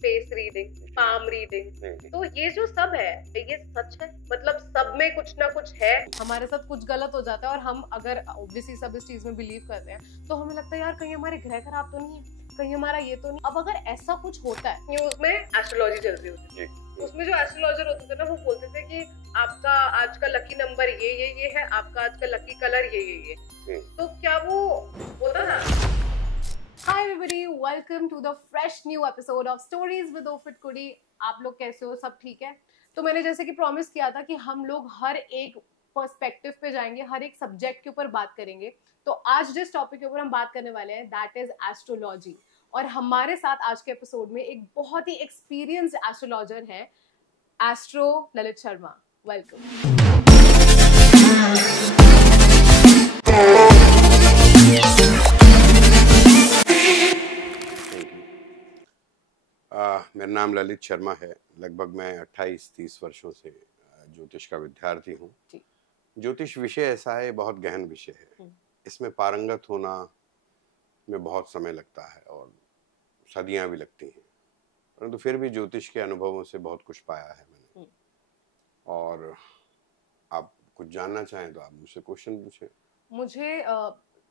Face reading, palm reading, तो ये जो सब है ये सच है? मतलब सब में कुछ ना कुछ है। हमारे साथ कुछ गलत हो जाता है और हम अगर ऑब्वियसली सब इस चीज में बिलीव करते हैं तो हमें लगता है यार कहीं हमारे ग्रह खराब तो नहीं है, कहीं हमारा ये तो नहीं। अब अगर ऐसा कुछ होता है, न्यूज में एस्ट्रोलॉजी चल रही होती है, उसमें जो एस्ट्रोलॉजर होते थे ना वो बोलते थे कि आपका आज का लकी नंबर ये है, आपका आज का लकी कलर ये। तो क्या वो होता था? Hi everybody, welcome to the fresh new episode of Stories with Ofit Kudi। आप लोग कैसे हो? सब ठीक है? तो मैंने जैसे कि प्रॉमिस किया था कि हम लोग हर एक पर्सपेक्टिव पे जाएंगे, हर एक सब्जेक्ट के ऊपर बात करेंगे। तो आज जिस टॉपिक के ऊपर हम बात करने वाले हैं दैट इज एस्ट्रोलॉजी। और हमारे साथ आज के एपिसोड में एक बहुत ही एक्सपीरियंस्ड एस्ट्रोलॉजर है, एस्ट्रो ललित शर्मा। वेलकम। मेरा नाम ललित शर्मा है। लगभग मैं 28-30 वर्षों से ज्योतिष का विद्यार्थी हूँ। ज्योतिष विषय ऐसा है, बहुत गहन विषय है। इसमें पारंगत होना में बहुत समय लगता है और सदियां भी लगती हैं, परंतु फिर भी ज्योतिष के अनुभवों से बहुत कुछ पाया है मैंने। और आप कुछ जानना चाहें तो आप मुझसे क्वेश्चन पूछें। मुझे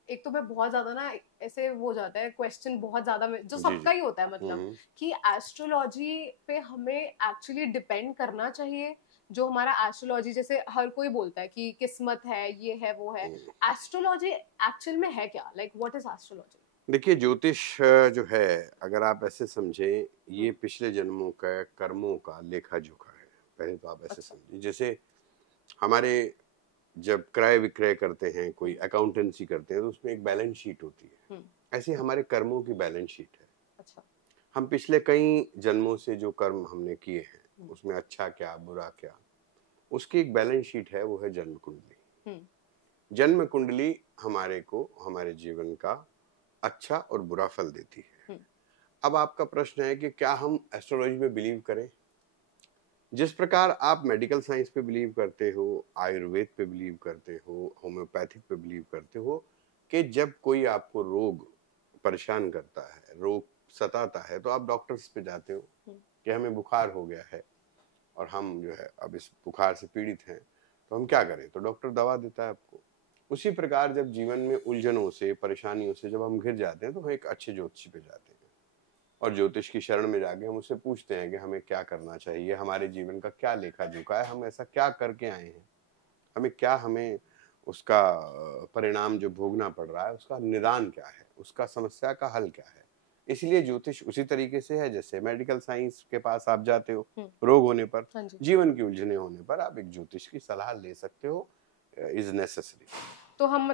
एक तो मैं बहुत ज्यादा ना ऐसे हो जाता है क्वेश्चन, बहुत ज्यादा जो सबका ही होता है, मतलब कि एस्ट्रोलॉजी पे हमें एक्चुअली डिपेंड करना चाहिए। जो हमारा एस्ट्रोलॉजी, जैसे हर कोई बोलता है कि किस्मत है, ये है, वो है, एस्ट्रोलॉजी एक्चुअल में है क्या? Like what is astrology? देखिए, ज्योतिष जो है, अगर आप ऐसे समझें, ये पिछले जन्मों का कर्मों का लेखा जोखा है। पहले तो आप ऐसे समझिए, जैसे हमारे जब क्रय विक्रय करते हैं, कोई अकाउंटेंसी करते हैं, तो उसमें एक बैलेंस शीट होती है। ऐसे हमारे कर्मों की बैलेंस शीट है। अच्छा। हम पिछले कई जन्मों से जो कर्म हमने किए हैं, उसमें अच्छा क्या बुरा क्या, उसकी एक बैलेंस शीट है, वो है जन्म कुंडली। जन्म कुंडली हमारे को हमारे जीवन का अच्छा और बुरा फल देती है। अब आपका प्रश्न है कि क्या हम एस्ट्रोलॉजी में बिलीव करें? जिस प्रकार आप मेडिकल साइंस पे बिलीव करते हो, आयुर्वेद पे बिलीव करते हो, होम्योपैथिक पे बिलीव करते हो कि जब कोई आपको रोग परेशान करता है, रोग सताता है, तो आप डॉक्टर्स पे जाते हो कि हमें बुखार हो गया है और हम जो है अब इस बुखार से पीड़ित हैं, तो हम क्या करें? तो डॉक्टर दवा देता है आपको। उसी प्रकार जब जीवन में उलझनों से, परेशानियों से जब हम घिर जाते हैं, तो हम एक अच्छे ज्योतिषी पे जाते हैं और ज्योतिष की शरण में जाके हम उससे पूछते हैं कि हमें क्या करना चाहिए, हमारे जीवन का क्या लेखा जोखा है, हम ऐसा क्या करके आए हैं, हमें उसका परिणाम जो भोगना पड़ रहा है, उसका निदान क्या है, उसका समस्या का हल क्या है। इसलिए ज्योतिष उसी तरीके से है जैसे मेडिकल साइंस के पास आप जाते हो, रोग होने पर, जीवन की उलझने होने पर आप एक ज्योतिष की सलाह ले सकते हो, इज नेसेसरी। तो हम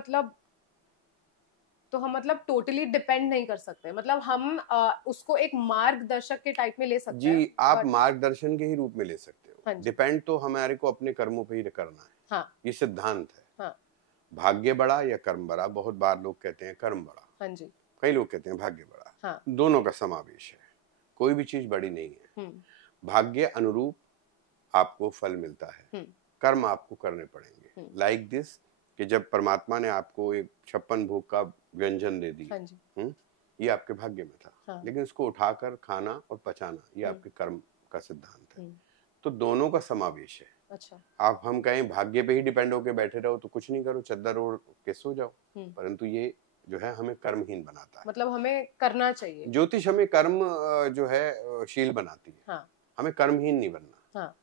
मतलब टोटली डिपेंड नहीं कर सकते, मतलब हम उसको एक मार्गदर्शक के टाइप में ले सकते हैं। जी, आप मार्गदर्शन के ही रूप में ले सकते हो। डिपेंड तो हमारे को अपने कर्मों पे ही करना है। हाँ। ये सिद्धांत है। भाग्य बड़ा या कर्म बड़ा, बहुत बार लोग कहते हैं कर्म बड़ा। हाँ जी। कई लोग कहते हैं भाग्य बड़ा। दोनों का समावेश है, कोई भी चीज बड़ी नहीं है। भाग्य अनुरूप आपको फल मिलता है, कर्म आपको करने पड़ेंगे। लाइक दिस कि जब परमात्मा ने आपको एक 56 भोग का व्यंजन दे दिया, ये आपके भाग्य में था, लेकिन इसको उठाकर खाना और पचाना ये आपके कर्म का सिद्धांत है। तो दोनों का समावेश है। अच्छा। आप हम कहें भाग्य पे ही डिपेंड होके बैठे रहो तो कुछ नहीं करो, चद्दर ओढ़ के सो जाओ, परंतु ये जो है हमें कर्महीन बनाता है। मतलब हमें करना चाहिए। ज्योतिष हमें कर्म जो है शील बनाती है। हमें कर्महीन नहीं बनना।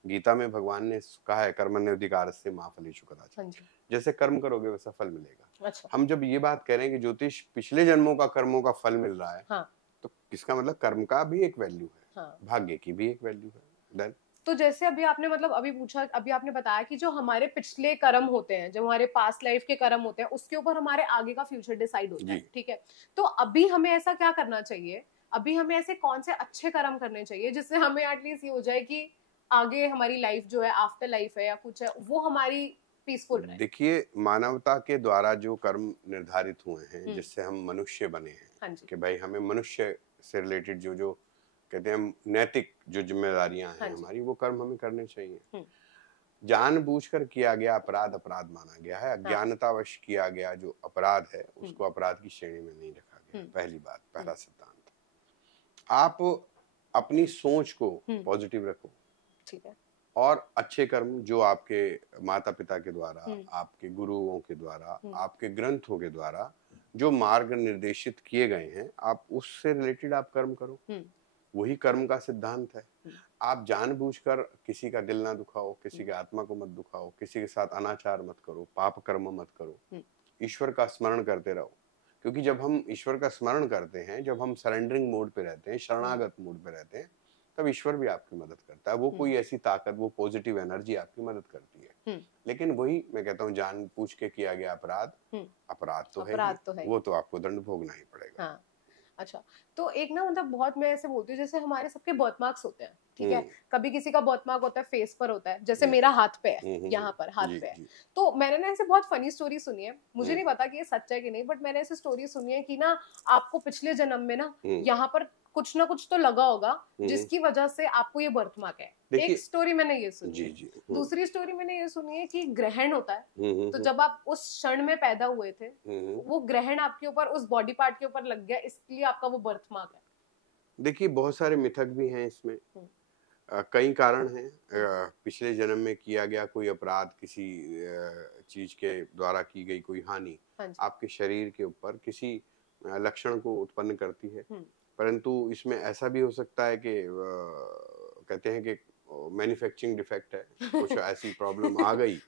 गीता में भगवान ने कहा है कर्मण्येवाधिकारस्ते मा फलेषु कदाचन। जैसे कर्म करोगे वैसा फल मिलेगा। अच्छा। हम जब ये बात कह रहे हैं कि ज्योतिष पिछले जन्मों का कर्मों का फल मिल रहा है, तो इसका मतलब कर्म का भी एक वैल्यू है, भाग्य की भी एक वैल्यू है। तो जैसे अभी आपने मतलब अभी पूछा, अभी आपने बताया कि जो हमारे पिछले कर्म होते हैं, जो हमारे पास्ट लाइफ के कर्म होते हैं, उसके ऊपर हमारे आगे का फ्यूचर डिसाइड होता है। ठीक है, तो अभी हमें ऐसा क्या करना चाहिए? अभी हमें ऐसे कौन से अच्छे कर्म करने चाहिए जिससे हमें एटलीस्ट ये हो जाए कि आगे हमारी लाइफ जो है, आफ्टर लाइफ है या कुछ है, वो हमारी पीसफुल रहे? देखिए, मानवता के द्वारा जो कर्म निर्धारित हुए हैं, जिससे हम मनुष्य बने हैं, कि भाई हमें मनुष्य से रिलेटेड जो जो कहते हैं नैतिक जो जिम्मेदारियां हैं हमारी, वो कर्म हमें करने चाहिए। जानबूझकर किया गया अपराध अपराध माना गया है, अज्ञानतावश किया गया जो अपराध है उसको अपराध की श्रेणी में नहीं रखा गया। पहली बात, पहला सिद्धांत। आप अपनी सोच को पॉजिटिव रखो, ठीक है, और अच्छे कर्म जो आपके माता पिता के द्वारा, आपके गुरुओं के द्वारा, आपके ग्रंथों के द्वारा जो मार्ग निर्देशित किए गए हैं, आप उससे रिलेटेड आप कर्म करो। वही कर्म का सिद्धांत है। आप जानबूझकर किसी का दिल ना दुखाओ, किसी की आत्मा को मत दुखाओ, किसी के साथ अनाचार मत करो, पाप कर्म मत करो, ईश्वर का स्मरण करते रहो। क्योंकि जब हम ईश्वर का स्मरण करते हैं, जब हम सरेंडरिंग मोड पे रहते हैं, शरणागत मोड पे रहते हैं, तब ईश्वर भी आपकी मदद करता है। वो कोई ऐसी ताकत, वो पॉजिटिव एनर्जी आपकी मदद करती है। लेकिन वही मैं कहता हूँ, जान पूछ के किया गया अपराध, अपराध तो है, वो तो आपको दंड भोगना ही पड़ेगा। हाँ। अच्छा, तो एक ना मतलब बहुत मैं ऐसे बोलती हूँ, जैसे हमारे सबके बर्थ मार्क्स होते हैं, ठीक है, कभी किसी का बर्थ मार्क होता है फेस पर होता है, जैसे मेरा हाथ पे है, यहाँ पर हाथ पे है। तो मैंने ना ऐसे बहुत फनी स्टोरी सुनी है, मुझे नहीं पता कि ये सच है कि नहीं, बट मैंने ऐसी स्टोरी सुनी है कि ना आपको पिछले जन्म में ना यहाँ पर कुछ ना कुछ तो लगा होगा जिसकी वजह से आपको ये बर्थ मार्क है। एक स्टोरी मैंने ये सुनी है। दूसरी स्टोरी मैंने ये सुनी है कि ग्रहण होता है, तो जब आप उस क्षण में पैदा हुए थे, वो ग्रहण आपके ऊपर, उस बॉडी पार्ट के ऊपर लग गया, इसलिए आपका वो बर्थ मार्क है। देखिए, बहुत सारे मिथक भी हैं इसमें। कई कारण हैं। पिछले जन्म में किया गया कोई अपराध, किसी चीज के द्वारा की गई कोई हानि आपके शरीर के ऊपर किसी लक्षण को उत्पन्न करती है। परंतु इसमें ऐसा भी हो सकता है कि कहते हैं कि मैन्युफैक्चरिंग डिफेक्ट है, कुछ ऐसी प्रॉब्लम आ गई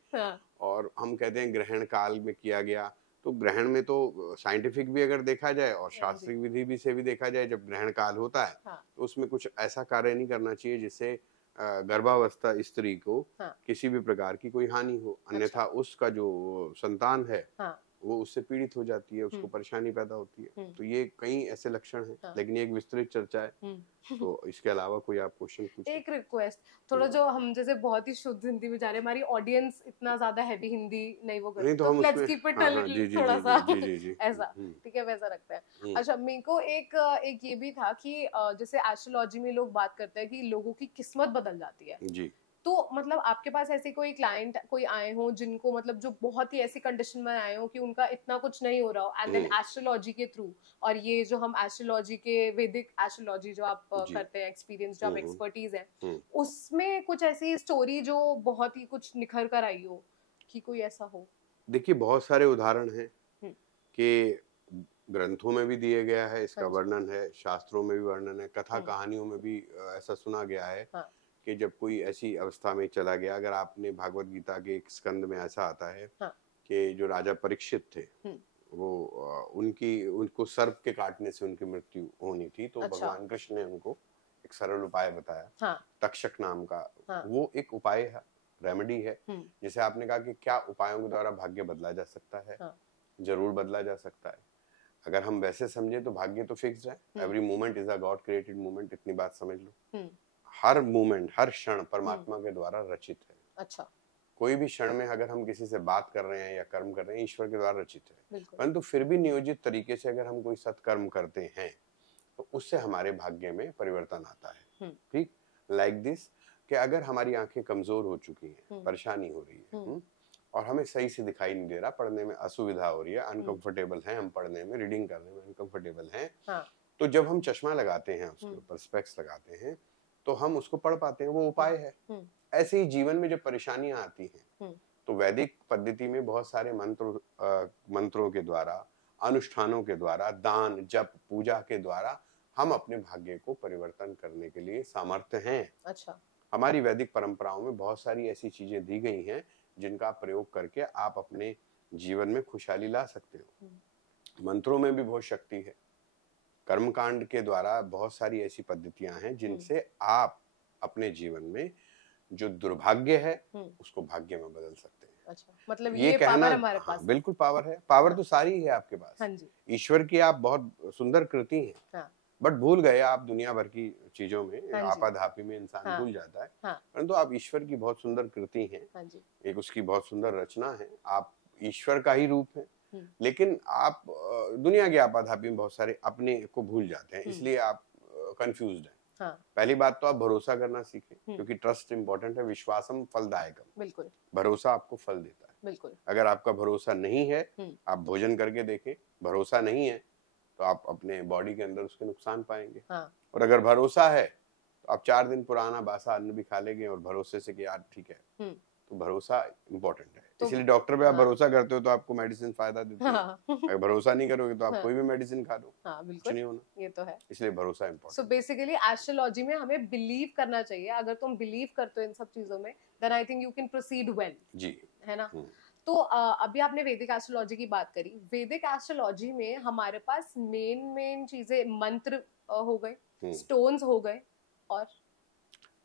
और हम कहते हैं ग्रहण काल में किया गया। तो ग्रहण में तो साइंटिफिक भी अगर देखा जाए और शास्त्रीय विधि भी से भी देखा जाए, जब ग्रहण काल होता है तो उसमें कुछ ऐसा कार्य नहीं करना चाहिए जिससे गर्भावस्था स्त्री को किसी भी प्रकार की कोई हानि हो, अन्यथा उसका जो संतान है वो उससे पीड़ित हो जाती है, उसको परेशानी पैदा होती है। तो ये कई ऐसे लक्षण हैं, लेकिन ये एक विस्तृत चर्चा है। तो इसके अलावा कोई आप क्वेश्चन पूछिए। एक रिक्वेस्ट, थोड़ा जो हम जैसे बहुत ही शुद्ध हिंदी में जा रहे हैं, हमारी ऑडियंस इतना ज्यादा हैवी हिंदी नहीं वो करती, तो let's keep it a little थोड़ा सा ऐसा, ठीक है, वैसा रखते हैं। अच्छा, मेरे को एक ये भी था कि जैसे एस्ट्रोलॉजी में लोग बात करते हैं कि लोगों की किस्मत बदल जाती है जी। तो मतलब आपके पास ऐसे कोई क्लाइंट कोई आए हो जिनको मतलब जो बहुत ही ऐसी कंडीशन में आए हो कि उनका इतना कुछ नहीं हो रहा हो, एंड देन एस्ट्रोलॉजी के थ्रू, और ये जो हम एस्ट्रोलॉजी के वैदिक एस्ट्रोलॉजी जो आप करते हैं, एक्सपीरियंस जो आप एक्सपर्टीज है, उसमें कुछ ऐसी स्टोरी जो बहुत ही कुछ निखर कर आई हो, कि कोई ऐसा हो? देखिए, बहुत सारे उदाहरण हैं कि ग्रंथों में भी दिए गया है, इसका वर्णन है, शास्त्रों में भी वर्णन है, कथा कहानियों में भी ऐसा सुना गया है कि जब कोई ऐसी अवस्था में चला गया। अगर आपने भागवत गीता के एक स्कंद में ऐसा आता है कि जो राजा परीक्षित थे, वो उनको सर्प के काटने से उनकी मृत्यु होनी थी, तो भगवान कृष्ण ने उनको एक सरल उपाय बताया, तक्षक नाम का। वो एक उपाय है, रेमेडी है। जैसे आपने कहा कि क्या उपायों के द्वारा भाग्य बदला जा सकता है, जरूर बदला जा सकता है। अगर हम वैसे समझे तो भाग्य तो फिक्स्ड है, every moment is a God created moment, इतनी बात समझ लो। हर मोमेंट, हर क्षण परमात्मा के द्वारा रचित है। अच्छा, कोई भी क्षण में अगर हम किसी से बात कर रहे हैं या कर्म कर रहे हैं, ईश्वर के द्वारा रचित है। परंतु फिर भी नियोजित तरीके से अगर हम कोई सत्कर्म करते हैं तो उससे हमारे भाग्य में परिवर्तन आता है। ठीक, लाइक दिस, कि अगर हमारी आंखें कमजोर हो चुकी हैं, परेशानी हो रही है और हमें सही से दिखाई नहीं दे रहा, पढ़ने में असुविधा हो रही है, अनकंफर्टेबल है, हम पढ़ने में, रीडिंग करने में अनकंफर्टेबल हैं, तो जब हम चश्मा लगाते हैं, उसके ऊपर स्पेक्स लगाते हैं, तो हम उसको पढ़ पाते हैं। वो उपाय है। ऐसे ही जीवन में जब परेशानियां आती हैं तो वैदिक पद्धति में बहुत सारे मंत्रों के द्वारा, अनुष्ठानों के द्वारा, दान जप पूजा के द्वारा हम अपने भाग्य को परिवर्तन करने के लिए सामर्थ्य हैं। अच्छा, हमारी वैदिक परंपराओं में बहुत सारी ऐसी चीजें दी गई हैं जिनका प्रयोग करके आप अपने जीवन में खुशहाली ला सकते हो। मंत्रों में भी बहुत शक्ति है। कर्मकांड के द्वारा बहुत सारी ऐसी पद्धतियां हैं जिनसे आप अपने जीवन में जो दुर्भाग्य है उसको भाग्य में बदल सकते हैं। अच्छा, मतलब ये कहना, पावर हमारे पास बिल्कुल पावर है। पावर तो सारी है आपके पास। हाँ जी। ईश्वर की आप बहुत सुंदर कृति हैं। हाँ। बट भूल गए आप दुनिया भर की चीजों में। हाँ, आपाधापी में इंसान भूल जाता है। हाँ। परंतु आप ईश्वर की बहुत सुंदर कृति हैं। हाँ जी। एक उसकी बहुत सुंदर रचना है। आप ईश्वर का ही रूप है। लेकिन आप दुनिया के आपाधापी में बहुत सारे अपने को भूल जाते हैं, इसलिए आप कंफ्यूज्ड हैं। हाँ। पहली बात तो आप भरोसा करना सीखें, क्योंकि ट्रस्ट इंपॉर्टेंट है। विश्वासम फलदायकम, बिल्कुल, भरोसा आपको फल देता है। बिल्कुल। अगर आपका भरोसा नहीं है, आप भोजन करके देखें, भरोसा नहीं है तो आप अपने बॉडी के अंदर उसके नुकसान पाएंगे। हाँ। और अगर भरोसा है तो आप 4 दिन पुराना बासा अन्न भी खा लेंगे और भरोसे से कि यार ठीक है, तो भरोसा इम्पोर्टेंट है। तो इसलिए डॉक्टर पे आप भरोसा करते हो तो आपको मेडिसिन फायदा देती है। अगर भरोसा नहीं करोगे तो आप कोई भी मेडिसिन खा लो, कुछ नहीं होना। ये तो है, इसलिए भरोसा इम्पोर्टेंट। सो बेसिकली एस्ट्रोलॉजी में हमें बिलीव करना चाहिए। अगर तुम बिलीव करते हो इन सब चीजों में, then I think you can proceed well जी, है ना। तो अभी आपने वैदिक एस्ट्रोलॉजी की बात करी। वैदिक एस्ट्रोलॉजी में हमारे पास मेन चीजें मंत्र हो गए, स्टोन्स हो गए, और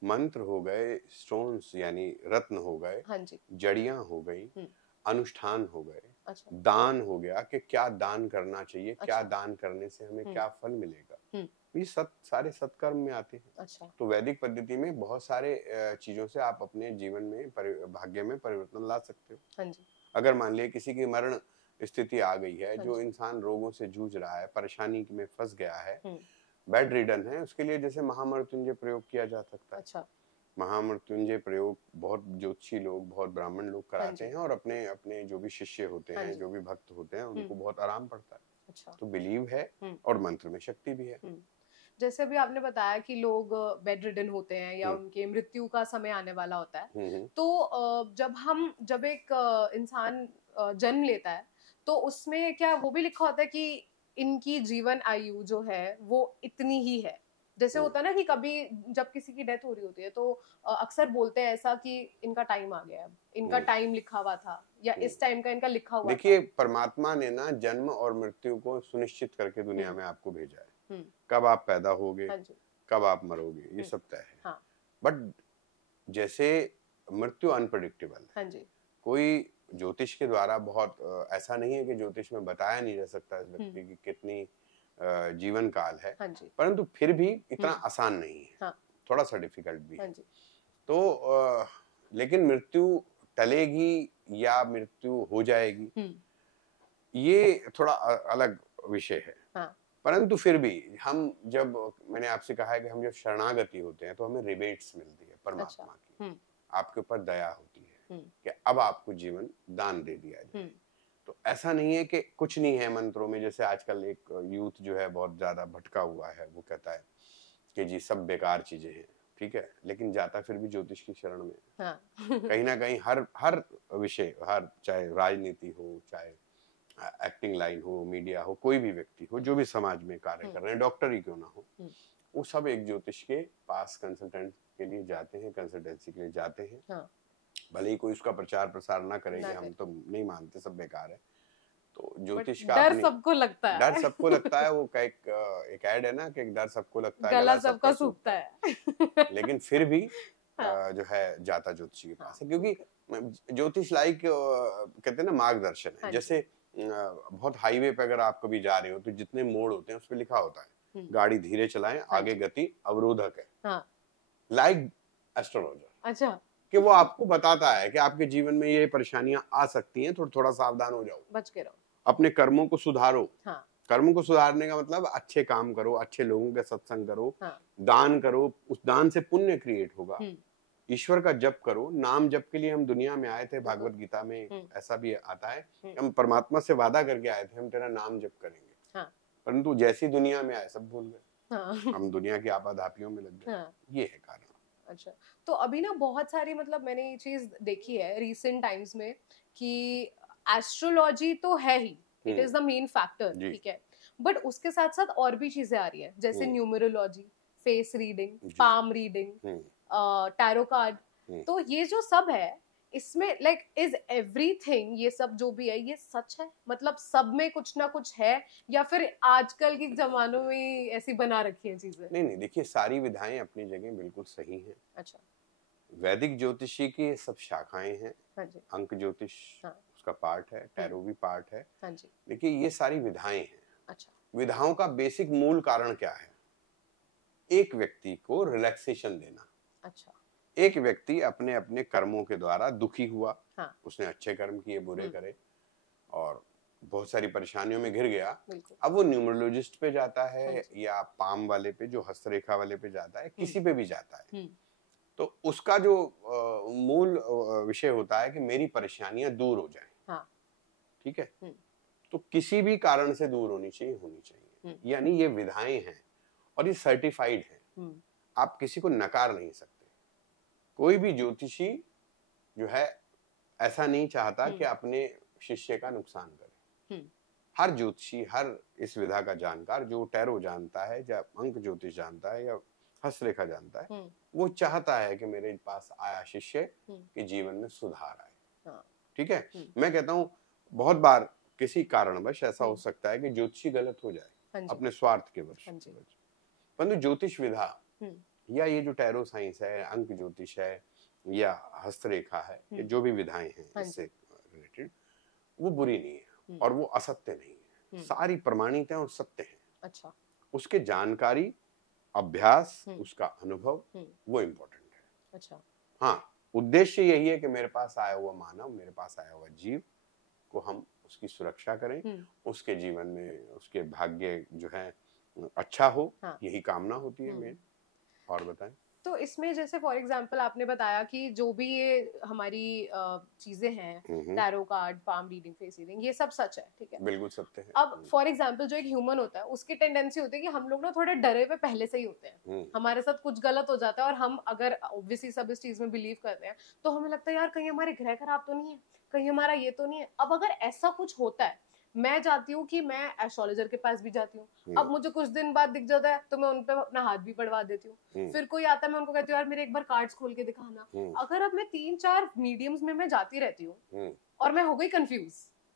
मंत्र हो गए, स्टोन्स यानी रत्न हो गए, हाँ जी, जड़ियां हो गई, अनुष्ठान हो गए, अच्छा, दान हो गया कि क्या दान करना चाहिए, अच्छा, क्या दान करने से हमें क्या फल मिलेगा, ये सारे सत्कर्म में आते हैं। अच्छा। तो वैदिक पद्धति में बहुत सारे चीजों से आप अपने जीवन में भाग्य में परिवर्तन ला सकते हो। हाँ जी। अगर मान लिया किसी की मरण स्थिति आ गई है, जो इंसान रोगों से जूझ रहा है, परेशानी में फंस गया है, बेड रिडन है, उसके लिए जैसे महामृत्युंजय प्रयोग किया जा सकता है। अच्छा। महामृत्युंजय प्रयोग बहुत ज्योतिषी लोग, बहुत ब्राह्मण लोग कराते हैं और अपने अपने जो भी शिष्य होते हैं, जो भी भक्त होते हैं, उनको बहुत आराम पड़ता है। अच्छा। तो बिलीव है और मंत्र में शक्ति भी है। जैसे अभी आपने बताया कि लोग बेड रिडन होते हैं या उनके मृत्यु का समय आने वाला होता है, तो जब एक इंसान जन्म लेता है, तो उसमें क्या वो भी लिखा होता है कि इनकी जीवन आयु जो है वो इतनी ही है? जैसे होता है ना कि कभी जब किसी की डेथ हो रही होती है तो अक्सर बोलते हैं ऐसा कि इनका टाइम आ गया है, इनका टाइम लिखा हुआ था, या इस टाइम का इनका लिखा हुआ था। देखिए, परमात्मा ने ना जन्म और मृत्यु को सुनिश्चित करके दुनिया में आपको भेजा है। कब आप पैदा होगे, कब आप मरोगे, ये सब तय है। हाँ। बट जैसे मृत्यु अनप्रेडिक्टेबल है। हाँ जी। कोई ज्योतिष के द्वारा बहुत ऐसा नहीं है कि ज्योतिष में बताया नहीं जा सकता इस व्यक्ति की कितनी जीवन काल है। हाँ जी। परंतु फिर भी इतना आसान नहीं है। हाँ। थोड़ा सा डिफिकल्ट भी है। हाँ जी। तो लेकिन मृत्यु टलेगी या मृत्यु हो जाएगी, ये थोड़ा अलग विषय है। हाँ। परंतु फिर भी हम जब, मैंने आपसे कहा है कि हम जब शरणागति होते हैं तो हमें रिबेट्स मिलती है परमात्मा की, आपके ऊपर दया होती है कि अब आपको जीवन दान दे दिया जाए। तो ऐसा नहीं है कि कुछ नहीं है मंत्रों में। जैसे आजकल एक यूथ जो है बहुत ज्यादा भटका हुआ है, वो कहता है कि जी सब बेकार चीजें हैं, ठीक है, लेकिन जाता फिर भी ज्योतिष की शरण में। हाँ। कहीं ना कहीं हर विषय, हर चाहे राजनीति हो, चाहे एक्टिंग लाइन हो, मीडिया हो, कोई भी व्यक्ति हो जो भी समाज में कार्य कर रहे हैं, डॉक्टर ही क्यों ना हो, वो सब एक ज्योतिष के पास कंसल्टेंट के लिए जाते हैं, कंसल्टेंसी के लिए जाते हैं। हाँ। भले ही कोई उसका प्रचार प्रसार ना करेंगे, हम तो नहीं मानते, सब बेकार है। तो ज्योतिष का डर सबको लगता है, डर सबको लगता है। वो एक ऐड है ना कि डर सबको लगता है, गला सबका सूखता है। लेकिन फिर भी जो है जाता ज्योतिषी के पास है, क्योंकि ज्योतिष लाइक कहते हैं ना मार्गदर्शन है। जैसे बहुत हाईवे पे अगर आप कभी जा रहे हो तो जितने मोड़ होते हैं उस पर लिखा होता है गाड़ी धीरे चलाएं, आगे गति अवरोधक है। लाइक एस्ट्रोलॉजर, अच्छा, कि वो आपको बताता है कि आपके जीवन में ये परेशानियां आ सकती हैं, थोड़ा सावधान हो जाओ, बच के रहो, अपने कर्मों को सुधारो। हाँ। कर्मों को सुधारने का मतलब अच्छे काम करो, अच्छे लोगों के सत्संग करो। हाँ। दान करो, उस दान से पुण्य क्रिएट होगा। ईश्वर का जप करो। नाम जप के लिए हम दुनिया में आए थे, भागवत गीता में ऐसा भी आता है, हम परमात्मा से वादा करके आए थे हम तेरा नाम जप करेंगे। हाँ। परंतु जैसी दुनिया में आए सब भूल गए। हाँ। हम दुनिया की आपाधापियों में लग गए। हाँ। ये है कारण। अच्छा, तो अभी ना बहुत सारी, मतलब मैंने ये चीज देखी है रिसेंट टाइम्स में कि एस्ट्रोलॉजी तो है ही, it is the main factor, ठीक है, बट उसके साथ साथ और भी चीजें आ रही है, जैसे numerology, face reading, palm reading, tarot card. तो ये जो सब है, इसमें लाइक इज एवरीथिंग, ये सब जो भी है ये सच है? मतलब सब में कुछ ना कुछ है, या फिर आजकल के जमानों में ऐसी बना रखी है चीजें? नहीं, देखिए सारी विधाएं अपनी जगह बिल्कुल सही हैं। अच्छा। वैदिक ज्योतिषी की सब शाखाएं हैं। हाँ जी। अंक ज्योतिष, हाँ, उसका पार्ट है, टैरो भी पार्ट है। हाँ जी। देखिए ये सारी विधाएं हैं। अच्छा। विधाओं का बेसिक मूल कारण क्या है? एक व्यक्ति को रिलैक्सेशन देना। अच्छा। एक व्यक्ति अपने अपने कर्मों के द्वारा दुखी हुआ। हाँ। उसने अच्छे कर्म किए, बुरे करे, और बहुत सारी परेशानियों में घिर गया। अब वो न्यूमरोलॉजिस्ट पे जाता है या पाम वाले पे, जो हस्तरेखा वाले पे जाता है, किसी पे भी जाता है, तो उसका जो मूल विषय होता है कि मेरी परेशानियां दूर हो जाएं। हाँ। ठीक है। तो किसी भी कारण से दूर होनी चाहिए। यानी ये विधाएं हैं और ये सर्टिफाइड है। आप किसी को नकार नहीं सकते। कोई भी ज्योतिषी जो है ऐसा नहीं चाहता कि अपने शिष्य का नुकसान करे। हर ज्योतिषी, हर इस विधा का जानकार जो टैरो जानता है या अंक ज्योतिष जानता है या हस्तरेखा जानता है, वो चाहता है कि मेरे पास आया शिष्य के जीवन में सुधार आए। ठीक है, मैं कहता हूँ बहुत बार किसी कारणवश ऐसा हो सकता है कि ज्योतिषी गलत हो जाए अपने स्वार्थ के वश, परंतु ज्योतिष विधा या ये जो टैरो साइंस है, अंक ज्योतिष है या हस्तरेखा है, या जो भी विधाएं हैं इससे रिलेटेड, वो बुरी नहीं है और वो असत्य नहीं है। सारी प्रमाणित है और सत्य है। अच्छा, उसके जानकारी, अभ्यास, उसका अनुभव, वो इम्पोर्टेंट है। अच्छा, हाँ, उद्देश्य यही है कि मेरे पास आया हुआ मानव, मेरे पास आया हुआ जीव को हम उसकी सुरक्षा करें, उसके जीवन में उसके भाग्य जो है अच्छा हो, यही कामना होती है मेन। और बताएं। तो इसमें जैसे फॉर एग्जांपल आपने बताया कि जो भी ये हमारी चीजें हैं, tarot card, palm reading, face reading, ये सब सच है, ठीक है, बिल्कुल सत्य है। अब फॉर एग्जांपल जो एक ह्यूमन होता है उसकी टेंडेंसी होती है कि हम लोग ना थोड़े डरे हुए पहले से ही होते हैं, हमारे साथ कुछ गलत हो जाता है और हम अगर ऑब्वियसली सब इस चीज में बिलीव करते हैं तो हमें लगता है यार कहीं हमारे ग्रह खराब तो नहीं है, कहीं हमारा ये तो नहीं है। अब अगर ऐसा कुछ होता है, मैं जाती हूँ कि मैं एस्ट्रोलॉजर के पास भी जाती हूँ, अब मुझे कुछ दिन बाद दिख जाता है तो मैं उन पे अपना हाथ भी पढ़वा देती हूँ, फिर कोई आता है मैं उनको कहती हूँ यार मेरे एक बार कार्ड्स खोल के दिखाना। अगर अब मैं 3-4 मीडियम्स में मैं जाती रहती हूँ और मैं हो गई कंफ्यूज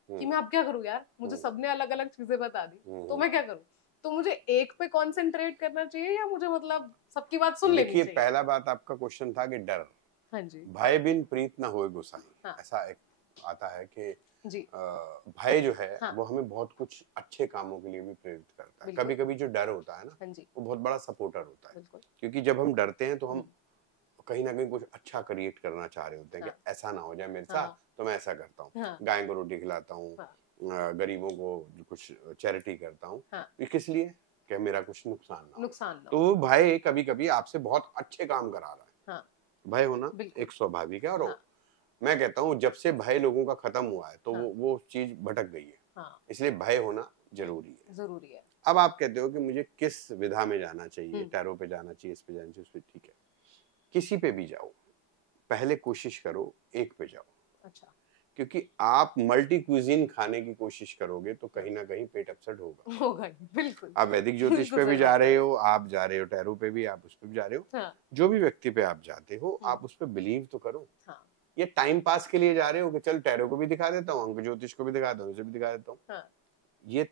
कि मैं अब क्या करूँ यार, मुझे सबने अलग अलग चीजें बता दी, तो मैं क्या करूँ? तो मुझे एक पे कॉन्सेंट्रेट करना चाहिए या मुझे मतलब सबकी बात सुन लेनी चाहिए? देखिए, पहला बात आपका क्वेश्चन था कि डर, हाँ जी, भय बिन प्रीत न होए गोसाई, ऐसा एक आता है कि भय जो है वो हमें बहुत कुछ अच्छे कामों के लिए भी प्रेरित करता है। कभी कभी जो डर होता है ना, वो बहुत बड़ा सपोर्टर होता है, क्योंकि जब हम डरते हैं तो हम कहीं ना कहीं कुछ अच्छा क्रिएट करना चाह रहे होते हैं कि ऐसा ना हो जाए मेरे साथ, तो मैं ऐसा करता हूँ, गाय को रोटी खिलाता हूँ, गरीबों को कुछ चैरिटी करता हूँ, किस लिए कि मेरा कुछ नुकसान ना हो। तो भय कभी कभी आपसे बहुत अच्छे काम करा रहा है। भय होना एक स्वाभाविक है, और मैं कहता हूँ जब से भय लोगों का खत्म हुआ है तो वो चीज भटक गई है, इसलिए भय होना जरूरी है। अब आप कहते हो कि मुझे किस विधा में जाना चाहिए, टैरो पे जाना चाहिए, इस पे जाना चाहिए, उस पे, ठीक है, किसी पे भी जाओ, पहले कोशिश करो एक पे जाओ। अच्छा, क्योंकि आप मल्टी क्यूजीन खाने की कोशिश करोगे तो कहीं ना कहीं पेट अपसेट होगा। बिल्कुल। आप वैदिक ज्योतिष पे भी जा रहे हो, आप जा रहे हो टैरो पे भी, आप उस पे भी जा रहे हो, जो भी व्यक्ति पे आप जाते हो आप उस पे बिलीव तो करो। ये टाइम पास के लिए जा रहे हो कि चल टैरो को भी दिखा देता हूँ, अंक ज्योतिष को भी दिखा देता हूँ, उसे भी दिखा देता हूँ, ये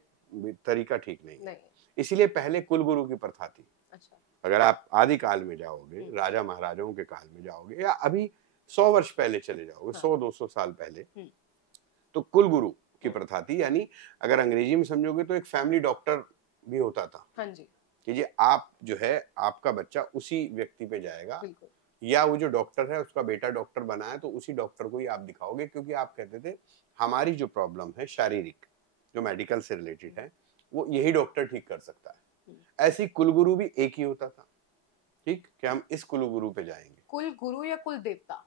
तरीका ठीक नहीं। इसीलिए पहले कुल गुरु की प्रथा थी। अच्छा, अगर आप आदि काल में जाओगे, राजा महाराजाओं के काल में जाओगे, या अभी 100 वर्ष पहले चले जाओगे, 100-200 साल पहले, तो कुल गुरु की प्रथा थी। यानी अगर अंग्रेजी में समझोगे तो एक फैमिली डॉक्टर भी होता था। हाँ जी, कि ये आप जो है आपका बच्चा उसी व्यक्ति पे जाएगा, या वो जो डॉक्टर है उसका बेटा डॉक्टर बना है तो उसी डॉक्टर को ही आप दिखाओगे, क्योंकि आप कहते थे हमारी जो प्रॉब्लम है शारीरिक, जो मेडिकल से रिलेटेड है, वो यही डॉक्टर ठीक कर सकता है। ऐसी कुलगुरु भी एक ही होता था, ठीक, कि हम इस कुलगुरु पे जाएंगे। कुल गुरु या कुल देवता?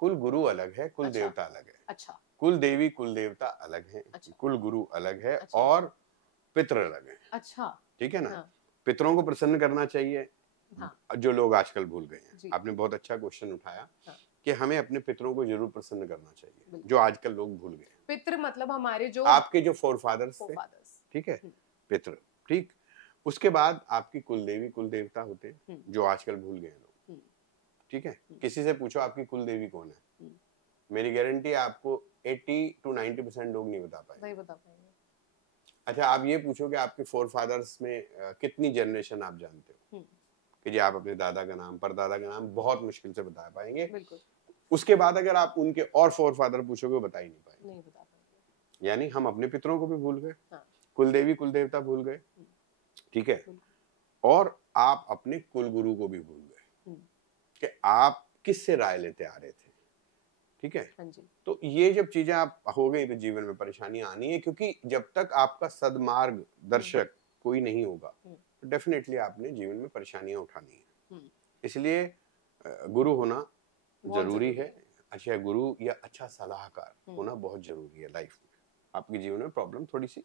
कुल गुरु अलग है, कुल देवता अलग है। अच्छा, कुल देवी कुल देवता अलग है, कुल गुरु अलग है, और पितृ अलग है। अच्छा, ठीक है ना। पितरों को प्रसन्न करना चाहिए, जो लोग आजकल भूल गए हैं। आपने बहुत अच्छा क्वेश्चन उठाया कि हमें अपने पितरों को जरूर प्रसन्न करना चाहिए, जो आजकल लोग भूल गए। पितृ मतलब हमारे जो आपके जो फोरफादर्स थे, ठीक है, पितृ, ठीक। उसके बाद आपकी कुल देवी कुल देवता होते, जो आजकल भूल गए लोग, ठीक है। किसी से पूछो आपकी कुल देवी कौन है, मेरी गारंटी है आपको 80-90% लोग नहीं बता पाएंगे। अच्छा, आप ये पूछो कि आपके फोरफादर्स में कितनी जनरेशन आप जानते हो, कि जी आप अपने दादा का नाम, परदादा का नाम बहुत मुश्किल से बता पाएंगे। उसके बाद अगर आप उनके और फोरफादर पूछोगे बता ही नहीं पाएंगे। यानी हम अपने पितरों को भी भूल गए, कुल देवी कुल देवता भूल गए, ठीक है, और आप अपने कुल गुरु को भी भूल गए कि आप किससे राय लेते आ रहे थे, ठीक है। तो ये जब चीजें आप हो गई तो जीवन में परेशानी आनी है, क्योंकि जब तक आपका सदमार्ग दर्शक कोई नहीं होगा तो डेफिनेटली आपने जीवन में परेशानियां उठानी है। इसलिए गुरु होना जरूरी है। अच्छा गुरु या अच्छा सलाहकार होना बहुत जरूरी है लाइफ में। आपके जीवन में प्रॉब्लम थोड़ी सी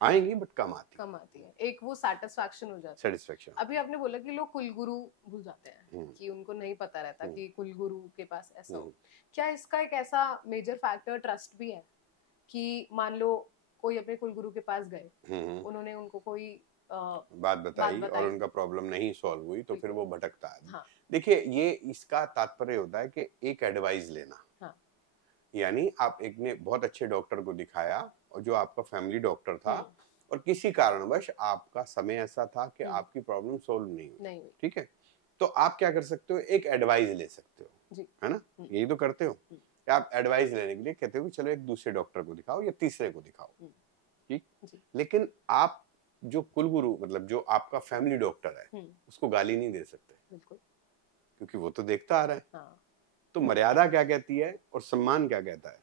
आएंगी बट कम आती है। एक वो सेटिस्फैक्शन हो जाता है, सेटिस्फैक्शन। अभी आपने बोला कि लोग कुलगुरु भूल जाते हैं कि उनको नहीं पता रहता कि कुलगुरु के पास ऐसा हो। क्या इसका एक ऐसा मेजर फैक्टर ट्रस्ट भी है कि मान लो कोई अपने कुलगुरु के पास गए, उन्होंने उनको कोई बात बताई और उनका प्रॉब्लम नहीं सॉल्व हुई तो फिर वो भटकता है। हाँ। देखिए ये इसका तात्पर्य होता है कि एक एडवाइस लेना। हाँ। यानी आप एक ने बहुत अच्छे डॉक्टर को दिखाया और जो आपका फैमिली डॉक्टर था और किसी कारणवश आपका समय ऐसा था कि आपकी प्रॉब्लम सॉल्व नहीं हुई, ठीक है, तो आप क्या कर सकते हो, एक एडवाइस ले सकते हो जी। है ना, यही तो करते हो कि आप एडवाइस लेने के लिए कहते हो कि चलो एक दूसरे डॉक्टर को दिखाओ या तीसरे को दिखाओ, ठीक। लेकिन आप जो कुलगुरु मतलब जो आपका फैमिली डॉक्टर है उसको गाली नहीं दे सकते, बिल्कुल, क्योंकि वो तो देखता आ रहा है। हाँ। तो मर्यादा क्या कहती है और सम्मान क्या कहता है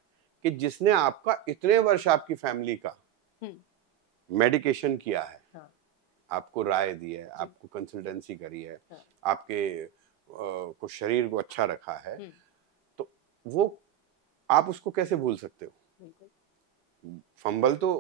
कि जिसने आपका इतने वर्ष आपकी फैमिली का मेडिकेशन किया है, हाँ। आपको राय दी है, आपको कंसल्टेंसी करी है, हाँ। आपके को शरीर को अच्छा रखा है, तो वो आप उसको कैसे भूल सकते हो। फंबल तो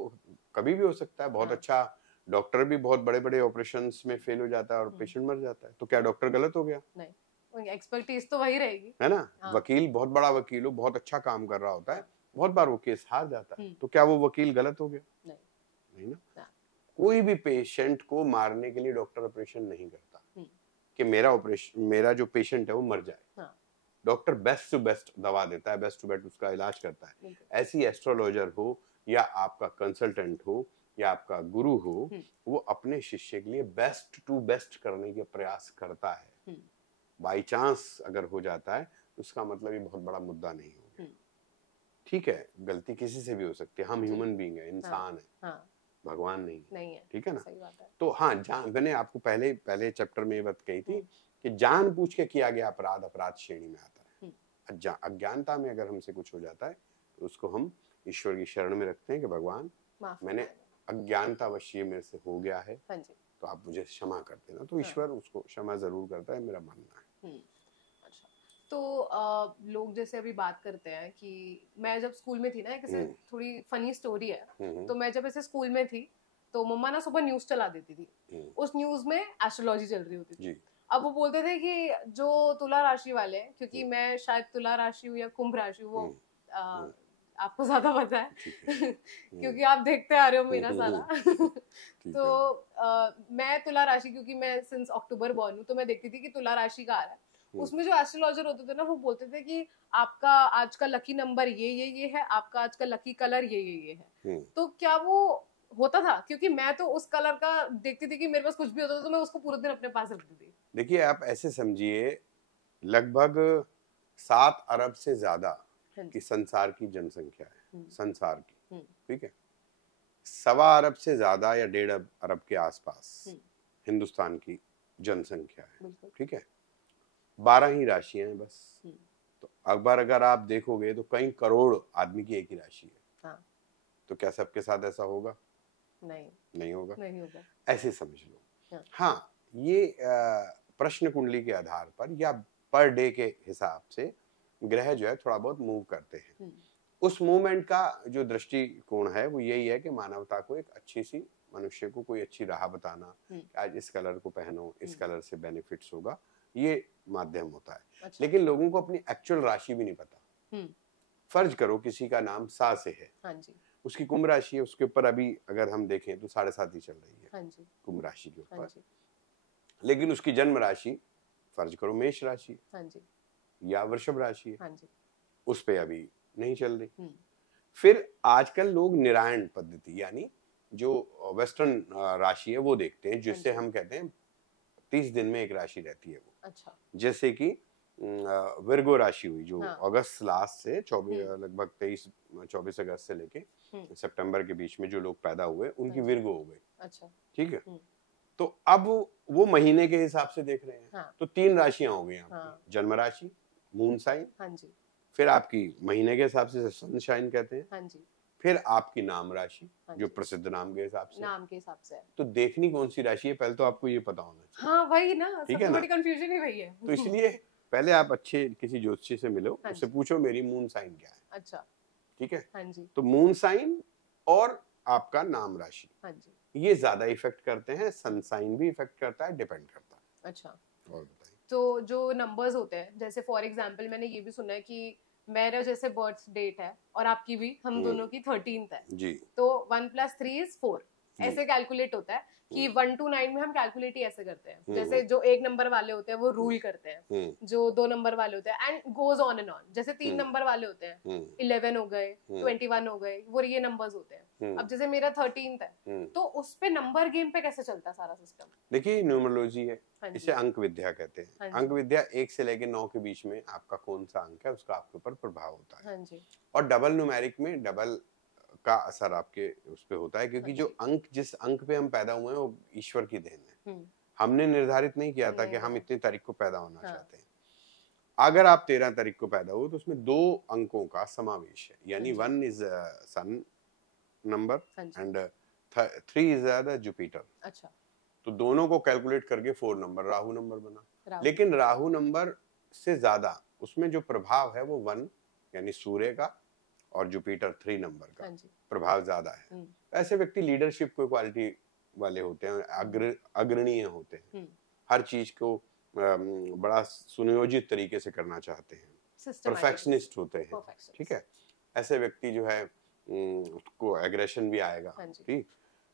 कभी भी हो सकता है, बहुत हाँ। अच्छा डॉक्टर भी बहुत बड़े बड़े ऑपरेशंस में फेल हो जाता है और पेशेंट मर जाता है, तो क्या डॉक्टर गलत हो गया? नहीं, एक्सपर्टीज तो वही रहेगी, है ना। हाँ। वकील बहुत बड़ा वकील हो, बहुत अच्छा काम कर रहा होता है, बहुत बार वो केस हार जाता है, तो क्या वो वकील गलत हो गया? नहीं ना। कोई भी पेशेंट को मारने के लिए डॉक्टर ऑपरेशन नहीं करता कि मेरा जो पेशेंट है वो मर जाए। डॉक्टर बेस्ट टू बेस्ट दवा देता है, बेस्ट टू बेस्ट उसका इलाज करता है। ऐसी एस्ट्रोलॉजर हो या आपका कंसल्टेंट हो या आपका गुरु हो, वो अपने शिष्य के लिए बेस्ट टू बेस्ट करने के प्रयास करता है। बाई चांस अगर हो जाता है उसका मतलब ये बहुत बड़ा मुद्दा नहीं हो गया, ठीक है, गलती किसी से भी हो सकती है, हम ह्यूमन बीइंग है, इंसान है, भगवान नहीं है, ठीक है ना। सही बात है। तो हाँ, मैंने आपको पहले चैप्टर में ये बात कही थी कि जानबूझ के किया गया अपराध अपराध श्रेणी में आता है। अज्ञानता में अगर हमसे कुछ हो जाता है तो उसको हम ईश्वर की शरण में रखते हैं कि भगवान मैंने अज्ञानतावश ये मेरे से हो गया है, तो आप मुझे क्षमा कर देना, तो ईश्वर उसको क्षमा जरूर करता है, मेरा मानना है। अच्छा, तो लोग जैसे अभी बात करते हैं कि मैं जब स्कूल में थी ना, कैसे थोड़ी फनी स्टोरी है, तो मैं जब ऐसे स्कूल में थी तो मम्मा ना सुबह न्यूज चला देती थी, उस न्यूज में एस्ट्रोलॉजी चल रही होती थी। अब वो बोलते थे कि जो तुला राशि वाले, क्योंकि मैं शायद तुला राशि हूँ या कुंभ राशि हूँ, वो आपको ज्यादा पता है क्योंकि आप देखते आ रहे हो मेरा सारा तो मैं तुला राशि, क्योंकि मैं सिंस अक्टूबर बॉर्न हूँ, तो मैं देखती थी कि तुला राशि का आ रहा है। उसमें जो एस्ट्रोलॉजर होते थे ना, वो बोलते थे कि आपका आज का लकी नंबर ये है, आपका आज का लकी कलर ये है। तो क्या वो होता था? क्योंकि मैं तो उस कलर का देखती थी कि मेरे पास कुछ भी होता था तो मैं उसको पूरे दिन अपने पास रखती थी। देखिए, आप ऐसे समझिए, लगभग 7 अरब से ज्यादा की संसार की जनसंख्या है, संसार की, ठीक है। 1.25 अरब से ज्यादा या 1.5 अरब के आसपास हिंदुस्तान की जनसंख्या है, ठीक है। 12 ही राशियां हैं बस, तो अगर आप देखोगे तो कई करोड़ आदमी की एक ही राशि है। हाँ। तो क्या सबके साथ ऐसा होगा? नहीं होगा। ऐसे समझ लो। हाँ, ये प्रश्न कुंडली के आधार पर या पर डे के हिसाब से ग्रह जो है थोड़ा बहुत मूव करते हैं। उस मूवमेंट का जो दृष्टिकोण है वो यही है कि मानवता को एक अच्छी सी, मनुष्य को कोई अच्छी राह बताना, आज इस कलर को पहनो, इस कलर से बेनिफिट्स होगा, ये माध्यम होता है। अच्छा। लेकिन लोगों को अपनी एक्चुअल राशि भी नहीं पता। फर्ज करो किसी का नाम सा से है, हाँ जी, उसकी कुंभ राशि है, उसके ऊपर अभी अगर हम देखें तो 7.5 ही चल रही है, हाँ जी, कुंभ राशि के ऊपर, हाँ जी, लेकिन उसकी जन्म राशि फर्ज करो मेष राशि, हाँ जी, या वृषभ राशि है, हाँ जी, उस पे अभी नहीं चल रही। फिर आजकल लोग निरायण पद्धति यानी जो वेस्टर्न राशि है वो देखते हैं, जिससे हम कहते हैं 30 दिन में एक राशि रहती है वो। अच्छा। जैसे कि विर्गो राशि हुई जो अगस्त लास्ट से 24 लगभग 24 अगस्त से लेके सितंबर के बीच में जो लोग पैदा हुए उनकी विर्गो हो गई। अच्छा, ठीक है। तो अब वो महीने के हिसाब से देख रहे हैं। हाँ। तो 3 राशियां हो गई आपकी, जन्म राशि, मून साइन, हाँ जी, फिर आपकी महीने के हिसाब से सनशाइन कहते हैं, हाँ जी, फिर आपकी नाम राशि, हाँ, जो प्रसिद्ध नाम के हिसाब से, तो देखनी कौन सी राशि है पहले तो आपको ये पता होना चाहिए। हाँ वही ना, सबसे बड़ी कंफ्यूजन ही वही है। तो इसलिए पहले आप अच्छे किसी ज्योतिषी से मिलो, हाँ, उससे पूछो मेरी मून साइन क्या है। अच्छा, ठीक है, हाँ जी। तो मून साइन और आपका नाम राशि, हाँ जी, ये ज्यादा इफेक्ट करते हैं। सन साइन भी इफेक्ट करता है, डिपेंड करता है। अच्छा। और बताइए। तो जो नंबर्स होते हैं, जैसे फॉर एग्जांपल मैंने ये भी सुना है कि मेरा जैसे बर्थ डेट है और आपकी भी, हम दोनों की 13th है, जी तो 1 + 3 = 4 जी। ऐसे कैलकुलेट होता है कि 1 to 9 में हम कैलकुलेट ही ऐसे करते हैं। जैसे हम्म। जो 1 नंबर वाले होते हैं वो रूल करते हैं, जो 2 नंबर वाले होते हैं, and goes on and on. जैसे 3 नंबर वाले होते हैं, 11 हो गए, 21 हो गए, वो ये नंबर्स होते हैं। अब जैसे मेरा 13th है, तो उस पे नंबर गेम पे कैसे चलता है सारा सिस्टम? देखिए, न्यूमरोलॉजी है, हाँ इसे जी, अंक विद्या कहते हैं। हाँ अंक जी, विद्या 1 से लेकर 9 के बीच में आपका कौन सा अंक है उसका आपके ऊपर प्रभाव होता है। हाँ जी, और डबल न्यूमेरिक में डबल का असर आपके उस पे होता है, क्योंकि हाँ जो जी। अंक, जिस अंक पे हम पैदा हुए हैं वो ईश्वर की देन है। हम्म, हमने निर्धारित नहीं किया था नहीं कि हम है। इतनी तारीख को पैदा होना हाँ, चाहते हैं। अगर आप 13 तारीख को पैदा हुए तो उसमें 2 अंकों का समावेश है, यानी हाँ जी, 1 इज सन नंबर हाँ जी, एंड 3 इज द जुपिटर। अच्छा, तो दोनों को कैलकुलेट करके 4 नंबर राहु नंबर बना। राहु, लेकिन राहु नंबर से ज्यादा उसमें जो प्रभाव है वो 1 यानी सूर्य का और जुपिटर 3 नंबर का हाँ जी, प्रभाव ज्यादा है। ऐसे व्यक्ति लीडरशिप को क्वालिटी वाले होते हैं, अग्रणीय होते हैं, हर चीज को बड़ा सुनियोजित तरीके से करना चाहते हैं, परफेक्शनिस्ट होते हैं। ठीक है, ऐसे व्यक्ति जो है उसको एग्रेशन भी आएगा। ठीक,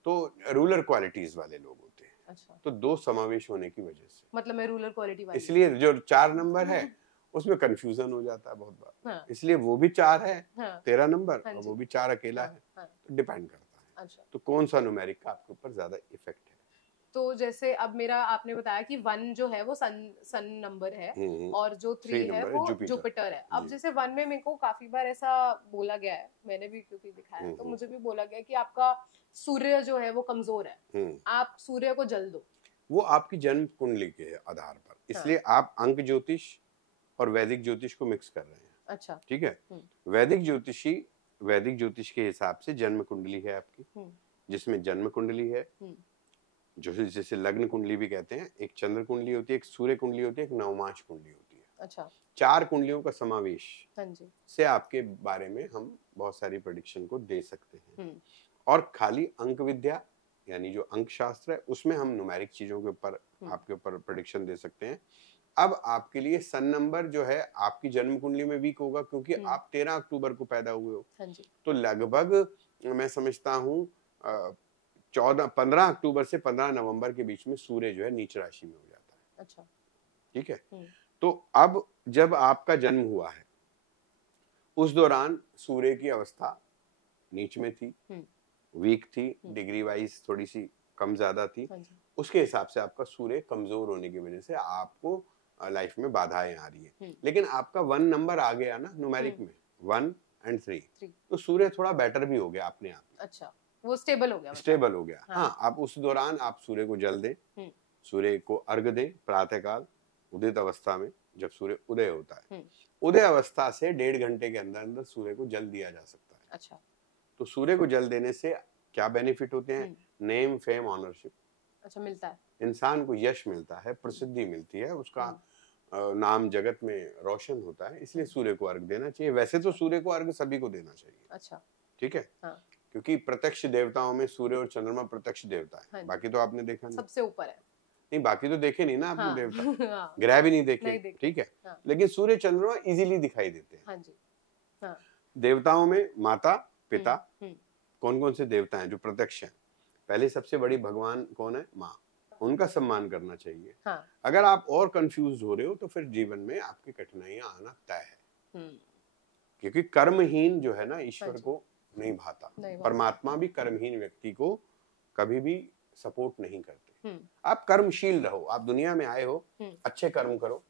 तो रूलर क्वालिटीज वाले लोग होते हैं। अच्छा, तो 2 समावेश होने की वजह से, मतलब मैं रूलर क्वालिटी वाली, इसलिए जो 4 नंबर है उसमें कंफ्यूजन हो जाता है बहुत बार। हाँ, इसलिए वो भी 4 है, हाँ, 13 नंबर, हाँ और जी, वो भी 4 अकेला हाँ, है। हाँ, तो डिपेंड करता है अच्छा। तो कौन सा न्यूमेरिक का आपके ऊपर ज्यादा इफेक्ट है। तो जैसे अब मेरा, आपने बताया कि 1 जो है वो सन नंबर है, और जो 3 3 है नंबर वो है जुपिटर। जुपिटर है। अब जैसे 1 में मेरे को काफी बार ऐसा बोला गया है, मैंने भी क्योंकि दिखाया है, तो मुझे भी बोला गया है कि आपका सूर्य जो है वो कमजोर है, आप सूर्य को जल दो। वो आपकी जन्म कुंडली के आधार पर, इसलिए आप अंक ज्योतिष और वैदिक ज्योतिष को मिक्स कर रहे हैं। अच्छा, ठीक है, वैदिक ज्योतिष के हिसाब से जन्म कुंडली है आपकी, जिसमें जन्म कुंडली है, जो जैसे लग्न कुंडली भी कहते हैं, एक चंद्र कुंडली होती है, एक सूर्य कुंडली होती है, एक नवमांश कुंडली होती है। अच्छा, 4 कुंडलियों का समावेश हाँ जी, से आपके बारे में हम बहुत सारी प्रेडिक्शन को दे सकते हैं। और खाली अंक विद्या यानी जो अंक शास्त्र है उसमें हम न्यूमेरिक चीजों के ऊपर आपके ऊपर प्रेडिक्शन दे सकते हैं। अब आपके लिए सन नंबर जो है आपकी जन्म कुंडली में वीक होगा, क्योंकि आप 13 अक्टूबर को पैदा हुए हो। हाँ जी, तो लगभग मैं समझता हूँ 15 अक्टूबर से 15 नवंबर के बीच में सूर्य जो है नीच राशि में हो जाता है। अच्छा, ठीक है, तो अब जब आपका जन्म हुआ है उस दौरान सूर्य की अवस्था नीच में थी, वीक थी, डिग्री वाइज थोड़ी सी कम ज्यादा थी। उसके हिसाब से आपका सूर्य कमजोर होने की वजह से आपको लाइफ में बाधाएं आ रही है। लेकिन आपका 1 नंबर आ गया ना न्यूमेरिक में, 1 और 3, तो सूर्य थोड़ा बेटर भी हो गया अपने आप। अच्छा, वो स्टेबल हो गया, स्टेबल हो गया। हाँ, आप उस दौरान आप सूर्य को जल दें, सूर्य को अर्घ दें प्रातःकाल उदित अवस्था में, जब सूर्य उदय होता है। उदय अवस्था से 1.5 घंटे के अंदर अंदर सूर्य को जल दिया जा सकता है। अच्छा, तो सूर्य को जल देने से क्या बेनिफिट होते हैं? नेम, फेम, ऑनरशिप, अच्छा, मिलता है, इंसान को यश मिलता है, प्रसिद्धि मिलती है, उसका नाम जगत में रोशन होता है। इसलिए सूर्य को अर्घ देना चाहिए। वैसे तो सूर्य को अर्घ सभी को देना चाहिए। अच्छा, ठीक है, क्योंकि प्रत्यक्ष देवताओं में सूर्य और चंद्रमा प्रत्यक्ष देवता है। बाकी तो आपने देखा नहीं, सबसे ऊपर है। नहीं, बाकी तो देखे नहीं ना आपने देवता, ग्रह भी नहीं देखे। ठीक है, लेकिन सूर्य चंद्रमा इजीली दिखाई देते हैं। हाँ जी, हाँ। देवताओं में माता पिता, कौन कौन से देवता हैं जो प्रत्यक्ष हैं? पहले सबसे बड़ी भगवान कौन है? माँ, उनका सम्मान करना चाहिए। हाँ। अगर आप और कंफ्यूज हो रहे हो तो फिर जीवन में आपकी कठिनाइयां आना तय है, क्योंकि कर्महीन जो है ना ईश्वर को नहीं भाता। परमात्मा भी कर्महीन व्यक्ति को कभी भी सपोर्ट नहीं करते। आप कर्मशील रहो, आप दुनिया में आए हो, अच्छे कर्म करो,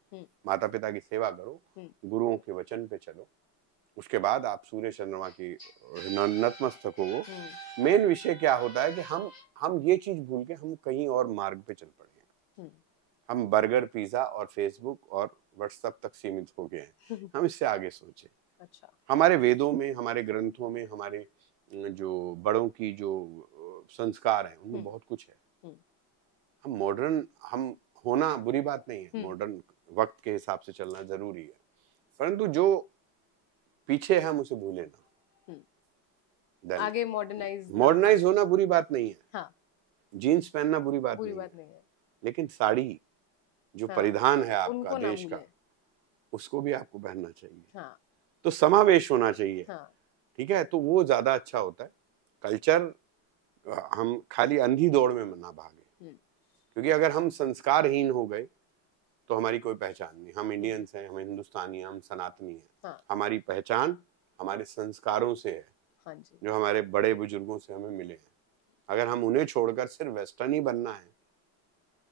माता पिता की सेवा करो, गुरुओं के वचन पे चलो, उसके बाद आप सूर्य चंद्रमा की नतमस्तक हो। मेन विषय क्या होता है कि हम ये चीज भूल के हम कहीं और मार्ग पे चल पड़े हैं। हम बर्गर, पिज्जा और फेसबुक और व्हाट्सएप तक सीमित हो गए हैं। हम इससे आगे सोचे। अच्छा। हमारे वेदों में, हमारे ग्रंथों में, हमारे जो बड़ों की जो संस्कार है उनमें बहुत कुछ है। हम मॉडर्न, हम होना बुरी बात नहीं है, मॉडर्न वक्त के हिसाब से चलना जरूरी है, परंतु जो पीछे हम उसे भूले ना। आगे मॉडर्नाइज होना बुरी बात नहीं है। हाँ। जीन्स पहनना बुरी बात नहीं है, लेकिन साड़ी जो परिधान है आपका देश का, उसको भी आपको पहनना चाहिए। हाँ। तो समावेश होना चाहिए। हाँ। ठीक है, तो वो ज्यादा अच्छा होता है। कल्चर हम खाली अंधी दौड़ में ना भागे, क्योंकि अगर हम संस्कारहीन हो गए तो हमारी कोई पहचान नहीं। हम इंडियंस हैं, हम हिंदुस्तानी हैं, हम सनातनी हैं। हाँ। हमारी पहचान हमारे संस्कारों से है। हाँ जी। जो हमारे बड़े बुजुर्गों से हमें मिले हैं। अगर हम उन्हें छोड़कर सिर्फ वेस्टर्न ही बनना है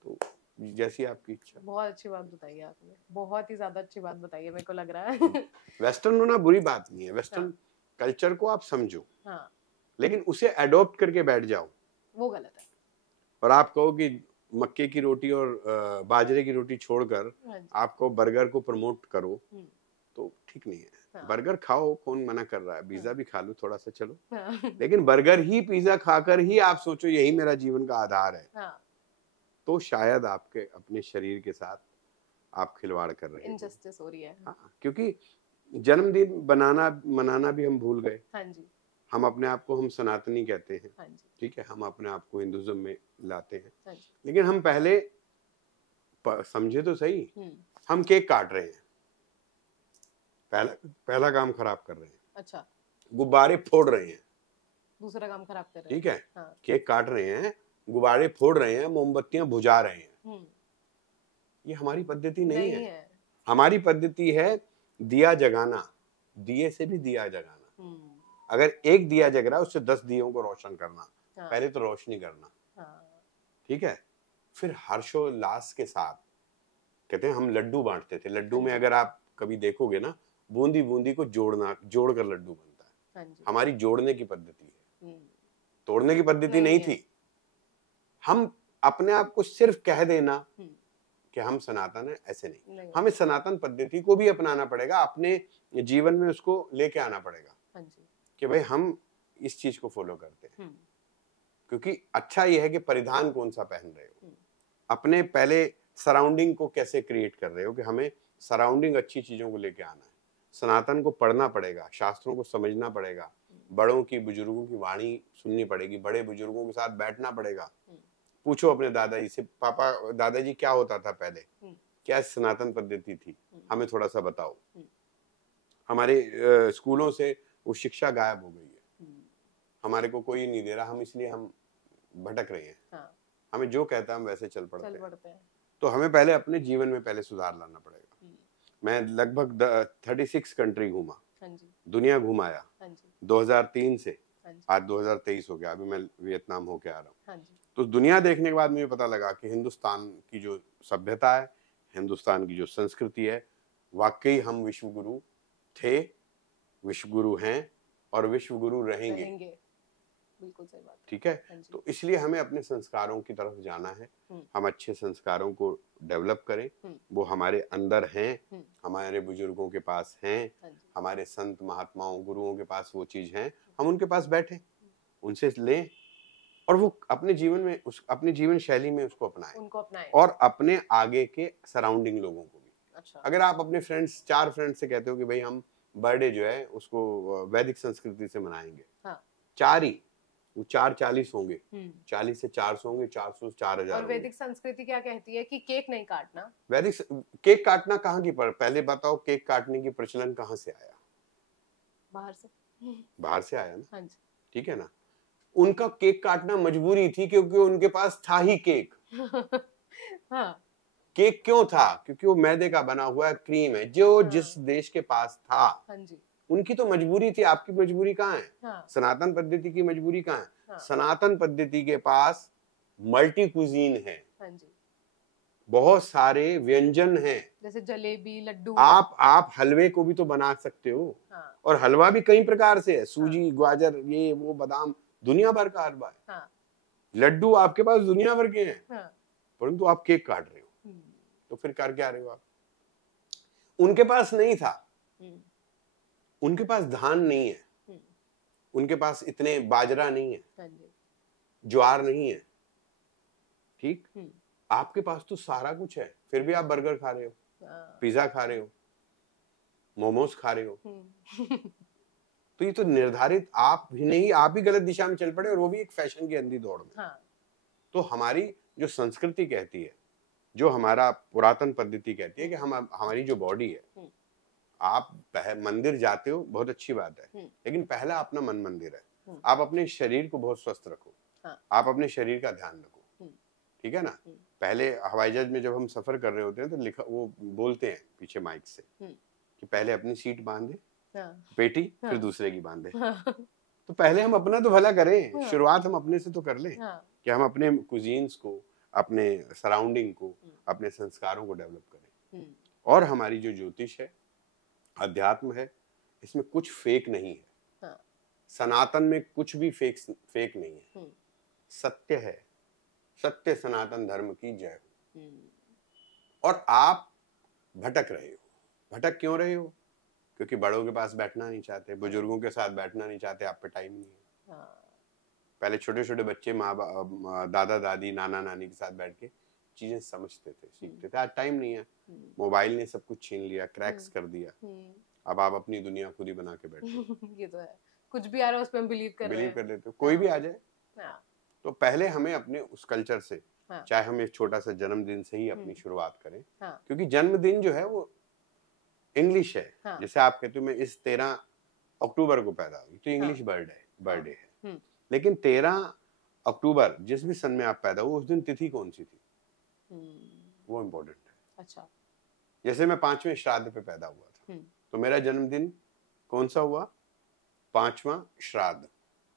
तो जैसी आपकी इच्छा। बहुत अच्छी बात बताई है आपने, बहुत ही ज्यादा अच्छी बात बताई है, मेरे को लग रहा है। वेस्टर्न होना बुरी बात नहीं है। वेस्टर्न कल्चर को आप समझो, लेकिन उसे अडॉप्ट करके बैठ जाओ, वो गलत है। और आप कहो कि मक्के की रोटी और बाजरे की रोटी छोड़कर आपको बर्गर को प्रमोट करो, तो ठीक नहीं है। बर्गर खाओ, कौन मना कर रहा है, पिज्जा भी खा लो थोड़ा सा, चलो। लेकिन बर्गर ही पिज्जा खाकर ही आप सोचो यही मेरा जीवन का आधार है, तो शायद आपके अपने शरीर के साथ आप खिलवाड़ कर रहे हैं, इनजस्टिस हो रही है। क्योंकि जन्मदिन मनाना भी हम भूल गए। हाँ जी। हम अपने आप को हम सनातनी कहते हैं। हाँ जी। ठीक है, हम अपने आप को हिंदुइज्म में लाते हैं। हाँ जी। लेकिन हम पहले समझे तो सही, हम केक काट रहे हैं, पहला काम खराब कर रहे हैं। अच्छा। गुब्बारे फोड़ रहे हैं, दूसरा काम खराब कर रहे हैं। ठीक है। हाँ। केक काट रहे हैं, गुब्बारे फोड़ रहे हैं, मोमबत्तियां बुझा रहे हैं। ये हमारी पद्धति नहीं है। हमारी पद्धति है दिया जगाना, दिए से भी दिया जगाना। अगर एक दिया जग रहा है उससे 10 दियों को रोशन करना। हाँ। पहले तो रोशनी करना। हाँ। ठीक है, फिर हर्षोल्लास के साथ कहते हैं हम लड्डू बांटते थे। लड्डू में अगर आप कभी देखोगे ना, बूंदी बूंदी को जोड़कर लड्डू बनता है। हाँ। हमारी जोड़ने की पद्धति है, तोड़ने की पद्धति नहीं थी। हम अपने आप को सिर्फ कह देना कि हम सनातन है, ऐसे नहीं। हमें सनातन पद्धति को भी अपनाना पड़ेगा, अपने जीवन में उसको लेके आना पड़ेगा। हाँ जी। कि भाई हम इस चीज को फॉलो करते हैं। क्योंकि अच्छा यह है कि परिधान कौन सा पहन रहे हो, अपने पहले सराउंडिंग को कैसे क्रिएट कर रहे हो, कि हमें सराउंडिंग अच्छी चीजों को लेके आना है। सनातन को पढ़ना पड़ेगा, शास्त्रों को समझना पड़ेगा, बड़ों की बुजुर्गों की वाणी सुननी पड़ेगी, बड़े बुजुर्गों के साथ बैठना पड़ेगा। पूछो अपने दादाजी से, पापा दादाजी क्या होता था पहले, क्या सनातन पद्धति थी, हमें थोड़ा सा बताओ। हमारे स्कूलों से वो शिक्षा गायब हो गई है, हमारे को कोई नहीं दे रहा, हम इसलिए हम भटक रहे हैं। हाँ। हमें जो कहता है हम वैसे चल पड़ते हैं। तो हमें पहले अपने जीवन में पहले सुधार लाना पड़ेगा। मैं लगभग 36 कंट्री घूमा। हाँ जी। दुनिया घुमाया। हाँ जी। 2003 से आज 2023 हो गया, अभी मैं वियतनाम होके आ रहा हूँ। हाँ जी। तो दुनिया देखने के बाद मुझे पता लगा कि हिंदुस्तान की जो सभ्यता है, हिंदुस्तान की जो संस्कृति है, वाकई हम विश्वगुरु थे, विश्वगुरु हैं और विश्वगुरु रहेंगे। बिल्कुल सही बात। ठीक है, तो इसलिए हमें अपने संस्कारों की तरफ जाना है। हम अच्छे संस्कारों को डेवलप करें, वो हमारे अंदर हैं, हमारे बुजुर्गों के पास हैं, हमारे संत महात्माओं गुरुओं के पास वो चीज है, हम उनके पास बैठे, उनसे लें और वो अपने जीवन में अपने जीवन शैली में उसको अपनाएं, और अपने आगे के सराउंडिंग लोगों को भी। अच्छा। अगर आप अपने फ्रेंड्स 4 फ्रेंड्स से कहते हो कि भाई हम बर्थडे जो है उसको वैदिक संस्कृति से मनाएंगे, हाँ। 4 ही, वो 440 होंगे, 40 से 400 होंगे, 400 से 4000। और वैदिक संस्कृति क्या कहती है कि केक नहीं काटना। वैदिक केक काटना कहाँ की पहले बताओ, केक काटने की प्रचलन कहाँ से आया? बाहर से आया ना। हाँ जी। ठीक है ना, उनका केक काटना मजबूरी थी क्योंकि उनके पास था ही केक। हाँ। केक क्यों था? क्योंकि वो मैदे का बना हुआ क्रीम है, जो हाँ। जिस देश के पास था। हाँ जी। उनकी तो मजबूरी थी, आपकी मजबूरी कहाँ है? हाँ। सनातन पद्धति की मजबूरी कहाँ है? हाँ। सनातन पद्धति के पास मल्टी कुजीन है। हाँ जी। बहुत सारे व्यंजन हैं, जैसे जलेबी, लड्डू। आप हलवे को भी तो बना सकते हो। हाँ। और हलवा भी कई प्रकार से है, सूजी, हाँ। गाजर, ये वो, बादाम, दुनिया भर का हलवा है। हाँ। लड्डू आपके पास दुनिया भर के हैं। हाँ। परंतु आप केक काट रहे हो, तो फिर कर क्या रहे हो आप? उनके पास नहीं था, उनके पास धान नहीं है, उनके पास इतने बाजरा नहीं है, ज्वार नहीं है। ठीक, आपके पास तो सारा कुछ है, फिर भी आप बर्गर खा रहे हो, पिज्जा खा रहे हो, मोमोज खा रहे हो। तो ये तो निर्धारित, आप भी नहीं, आप ही गलत दिशा में चल पड़े और वो भी एक फैशन की अंधी दौड़ में। हाँ। तो हमारी जो संस्कृति कहती है, जो हमारा पुरातन पद्धति कहती है कि हम हमारी जो बॉडी है, आप मंदिर जाते हो बहुत अच्छी बात है, लेकिन पहला अपना मन मंदिर है। आप अपने शरीर को बहुत स्वस्थ रखो। हाँ। आप अपने शरीर का ध्यान रखो, ठीक है ना। पहले हवाई जहाज में जब हम सफर कर रहे होते हैं तो लिखा, वो बोलते हैं पीछे माइक से कि पहले अपनी सीट बांधे, पेटी, फिर दूसरे की बांधे। तो पहले हम अपना तो भला करें, शुरुआत हम अपने से तो कर लें कि हम अपने कुजीन्स को, अपने सराउंडिंग को, अपने संस्कारों को डेवलप करें। और हमारी जो ज्योतिष है, अध्यात्म है, इसमें कुछ फेक नहीं है। सनातन में कुछ भी फेक नहीं है, सत्य है। सत्य सनातन धर्म की जय हो। और आप भटक रहे हो। भटक क्यों रहे हो? क्योंकि बड़ों के पास बैठना नहीं चाहते, बुजुर्गों के साथ बैठना नहीं चाहते, आप पे टाइम नहीं है। पहले छोटे छोटे बच्चे दादा दादी, नाना नानी के साथ बैठ के चीजें समझते थे, सीखते थे। आज टाइम नहीं है, मोबाइल ने सब कुछ छीन लिया, क्रैक्स कर दिया। अब आप अपनी दुनिया खुद ही बना के बैठे। ये तो है, कुछ भी आ रहा है उस पर बिलीव कर लेते हो, कोई भी आ जाए। तो पहले हमें अपने उस कल्चर से, चाहे हम एक छोटा सा जन्मदिन से ही अपनी शुरुआत करें, क्योंकि जन्मदिन जो है वो इंग्लिश है। जैसे आप कहते हो मैं इस 13 अक्टूबर को पैदा हुई, तो इंग्लिश बर्थडे है। लेकिन 13 अक्टूबर जिस भी सन में आप पैदा हुए, उस दिन तिथि कौन सी थी, वो इम्पोर्टेंट है। अच्छा, जैसे मैं 5वें श्राद्ध पे पैदा हुआ था, तो मेरा जन्मदिन कौन सा हुआ? 5वां श्राद्ध।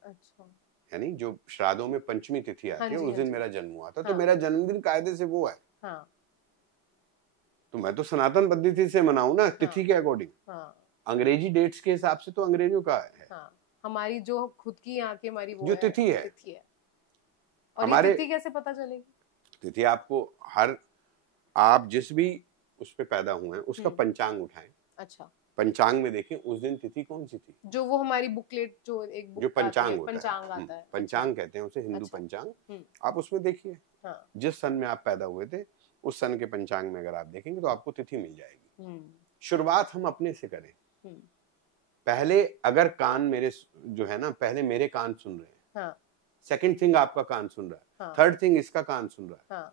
अच्छा, यानी जो श्राद्धों में पंचमी तिथि आती है, उस दिन मेरा जन्म हुआ था। तो मेरा जन्मदिन कायदे से वो है। तो मैं तो सनातन पद्धति से मनाऊं ना, तिथि के अकॉर्डिंग। अंग्रेजी डेट्स के हिसाब से तो अंग्रेजों का है। हमारी जो खुद की यहाँ की हमारी वो जो तिथि है। और हमारे तिथि कैसे पता चलेगी? तिथि आपको आप जिस भी उस पे पैदा हुए हैं उसका पंचांग उठाएं। अच्छा, पंचांग में देखें उस दिन तिथि कौन सी थी। जो वो हमारी बुकलेट जो एक बुक जो पंचांग होता पंचांग आता है, पंचांग कहते हैं उसे, हिंदू पंचांग। आप उसमें देखिए, जिस सन में आप पैदा हुए थे उस सन के पंचांग में अगर आप देखेंगे तो आपको तिथि मिल जाएगी। शुरुआत हम अपने से करें। पहले अगर कान मेरे जो है ना, पहले मेरे कान सुन रहे हैं, सेकंड थिंग आपका कान सुन रहा है, थर्ड थिंग इसका कान सुन रहा है,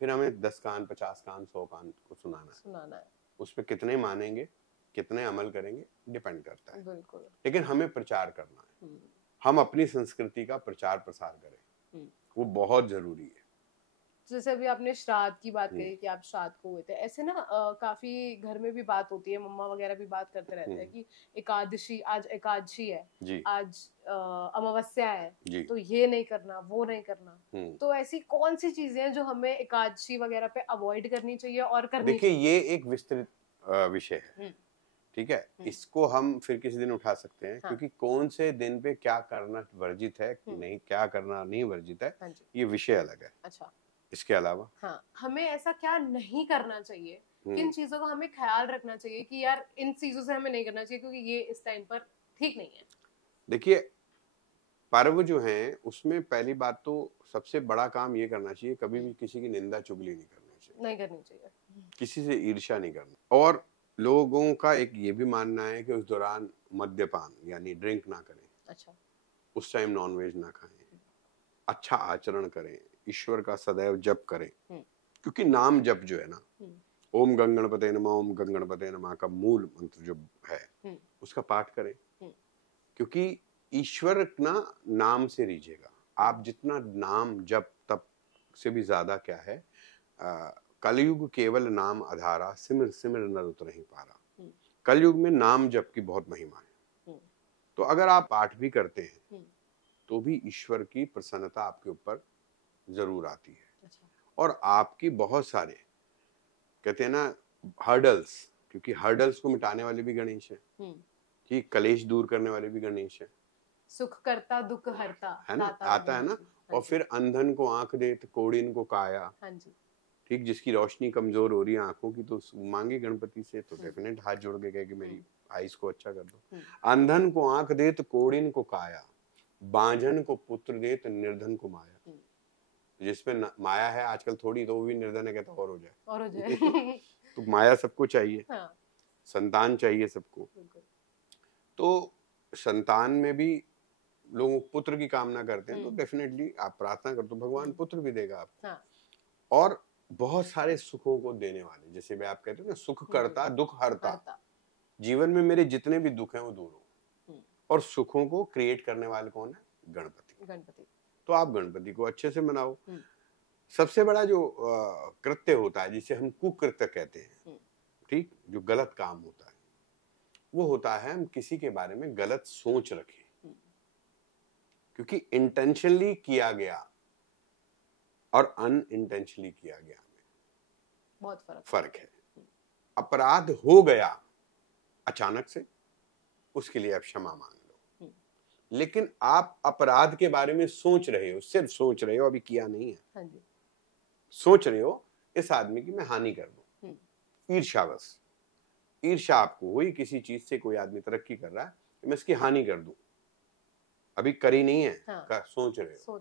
फिर हमें 10 कान, 50 कान, 100 कान को सुनाना है। उस पर कितने मानेंगे, कितने अमल करेंगे, डिपेंड करता है। बिल्कुल। लेकिन हमें प्रचार करना है, हम अपनी संस्कृति का प्रचार प्रसार करें, वो बहुत जरूरी है। जैसे अभी आपने श्राद्ध की बात कही कि आप श्राद्ध को हुए थे, ऐसे ना काफी घर में भी बात होती है, मम्मा वगैरह भी बात करते रहते हैं कि एकादशी, आज एकादशी है, आज अमावस्या है, तो ये नहीं करना, वो नहीं करना। तो ऐसी कौन सी चीजें हैं जो हमें एकादशी वगैरह पे अवॉइड करनी चाहिए और करनी चाहिए? देखिए, ये एक विस्तृत विषय है, ठीक है। इसको हम फिर किसी दिन उठा सकते हैं, क्योंकि कौन से दिन पे क्या करना वर्जित है, नहीं क्या करना नहीं वर्जित है, ये विषय अलग है। अच्छा, इसके अलावा हमें ऐसा क्या नहीं करना चाहिए, किन चीजों का हमें ख्याल रखना चाहिए कि यार इन चीजों से हमें नहीं करना चाहिए क्योंकि ये इस टाइम पर ठीक नहीं है? देखिए, पर्व जो हैं उसमें पहली बात तो सबसे बड़ा काम ये करना चाहिए, कभी भी किसी की निंदा चुगली नहीं करनी चाहिए, किसी से ईर्ष्या नहीं करना। और लोगों का एक ये भी मानना है कि उस दौरान मद्यपान यानी ड्रिंक ना करें। अच्छा, उस टाइम नॉनवेज ना खाएं, अच्छा आचरण करें, ईश्वर का सदैव जप करें, क्योंकि नाम जप जो है ना, ओम गंगणपते नमः, ओम गंगणपते नमः का मूल मंत्र जो है उसका पाठ करें, क्योंकि ईश्वर ना नाम से रीझेगा। आप जितना नाम जप तप से भी ज्यादा क्या है, कलयुग केवल नाम आधारा, सिमर सिमर नर उतरहि पारा। कलयुग में नाम जप की बहुत महिमा है। तो अगर आप पाठ भी करते हैं तो भी ईश्वर की प्रसन्नता आपके ऊपर जरूर आती है। अच्छा। और आपकी बहुत सारे कहते हैं ना हर्डल्स, क्योंकि हर्डल्स को मिटाने वाले भी गणेश हैं, कि कलेश दूर करने वाले भी गणेश हैं। सुख करता दुख हरता, है ना, आता है ना। और फिर अंधन को आंख देत, कोढ़िन को काया। ठीक, जिसकी रोशनी कमजोर हो रही है आंखों की, तो मांगे गणपति से, तो डेफिनेट हाथ जोड़ के कहे कि मेरी आईज को अच्छा कर दो। अंधन को आंख देत, कोढ़िन को काया, बांझन को पुत्र देत, निर्धन को माया। जिसमें माया है आजकल थोड़ी, तो वो भी निर्धन है, कहता और हो जाए। तो माया सबको चाहिए, संतान चाहिए सबको। तो संतान में भी लोग पुत्र की कामना करते हैं, तो डेफिनेटली आप प्रार्थना करते हो भगवान पुत्र भी देगा आपको। हाँ। और बहुत सारे सुखों को देने वाले, जैसे मैं आप कहते हो ना, सुख करता दुख हरता। जीवन में मेरे जितने भी दुख हैं वो दूर हो। और सुखों को क्रिएट करने वाले कौन है? गणपति। तो आप गणपति को अच्छे से मनाओ। सबसे बड़ा जो कृत्य होता है, जिसे हम कुकृत्य कहते हैं, ठीक, जो गलत काम होता है, वो होता है हम किसी के बारे में गलत सोच रखें, क्योंकि इंटेंशनली किया गया और अनइंटेंशनली किया गया में बहुत फर्क है। अपराध हो गया अचानक से, उसके लिए आप क्षमा मांग लो, लेकिन आप अपराध के बारे में सोच रहे हो, सिर्फ सोच रहे हो, अभी किया नहीं है। हाँ जी। सोच रहे हो इस आदमी की मैं हानि कर दूं, ईर्ष्यावश। ईर्ष्या आपको हुई, किसी चीज से कोई आदमी तरक्की कर रहा है, मैं इसकी हानि कर दूं, अभी करी नहीं है। हाँ। सोच रहे हो,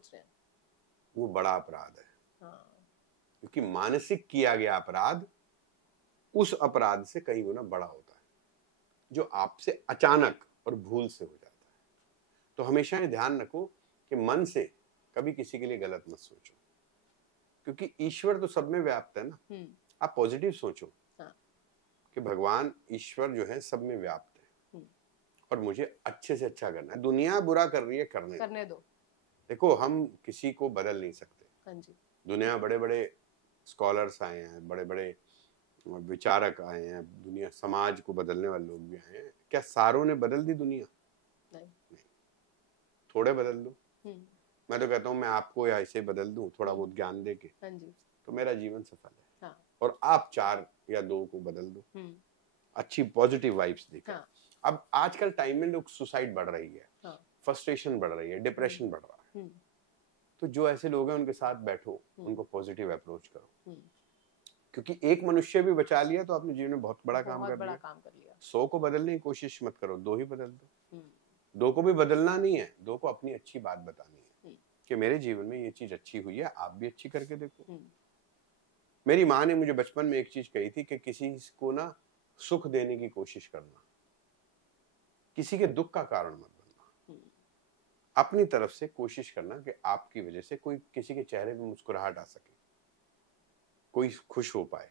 वो बड़ा अपराध है। हाँ। क्योंकि मानसिक किया गया अपराध उस अपराध से कई गुना बड़ा होता है, जो आपसे अचानक और भूल से हो जाता है। तो हमेशा ये ध्यान रखो कि मन से कभी किसी के लिए गलत मत सोचो, क्योंकि ईश्वर तो सब में व्याप्त है ना। आप पॉजिटिव सोचो। हाँ। कि भगवान ईश्वर जो है सब में व्याप्त है, और मुझे अच्छे से अच्छा करना है। दुनिया बुरा कर रही है, करने दो। देखो, हम किसी को बदल नहीं सकते। हाँ जी। दुनिया बड़े बड़े स्कॉलर्स आए हैं, बड़े बड़े विचारक आए हैं, दुनिया समाज को बदलने वाले लोग भी आए हैं। क्या सारों ने बदल दी दुनिया? नहीं। थोड़े बदल दो। मैं तो कहता हूँ मैं आपको या ऐसे बदल दूं, थोड़ा बहुत ज्ञान दे के, हाँ जी, तो मेरा जीवन सफल है। हाँ। और आप 4 या 2 को बदल दो, अच्छी पॉजिटिव वाइब्स देकर। हाँ। अब आजकल टाइम में लोग सुसाइड बढ़ रही है, हाँ, फ्रस्ट्रेशन बढ़ रही है, डिप्रेशन बढ़ रहा है। तो जो ऐसे लोग हैं उनके साथ बैठो, उनको पॉजिटिव अप्रोच करो, क्योंकि एक मनुष्य भी बचा लिया तो आपने जीवन में बहुत बड़ा काम कर लिया। 100 को बदलने की कोशिश मत करो, 2 ही बदल दो। 2 को भी बदलना नहीं है, 2 को अपनी अच्छी बात बतानी है कि मेरे जीवन में ये चीज अच्छी हुई है, आप भी अच्छी करके देखो। मेरी माँ ने मुझे बचपन में एक चीज कही थी कि किसी को ना सुख देने की कोशिश करना, किसी के दुख का कारण मत बनना। अपनी तरफ से कोशिश करना कि आपकी वजह से कोई किसी के चेहरे पे मुस्कुराहट आ सके, कोई खुश हो पाए।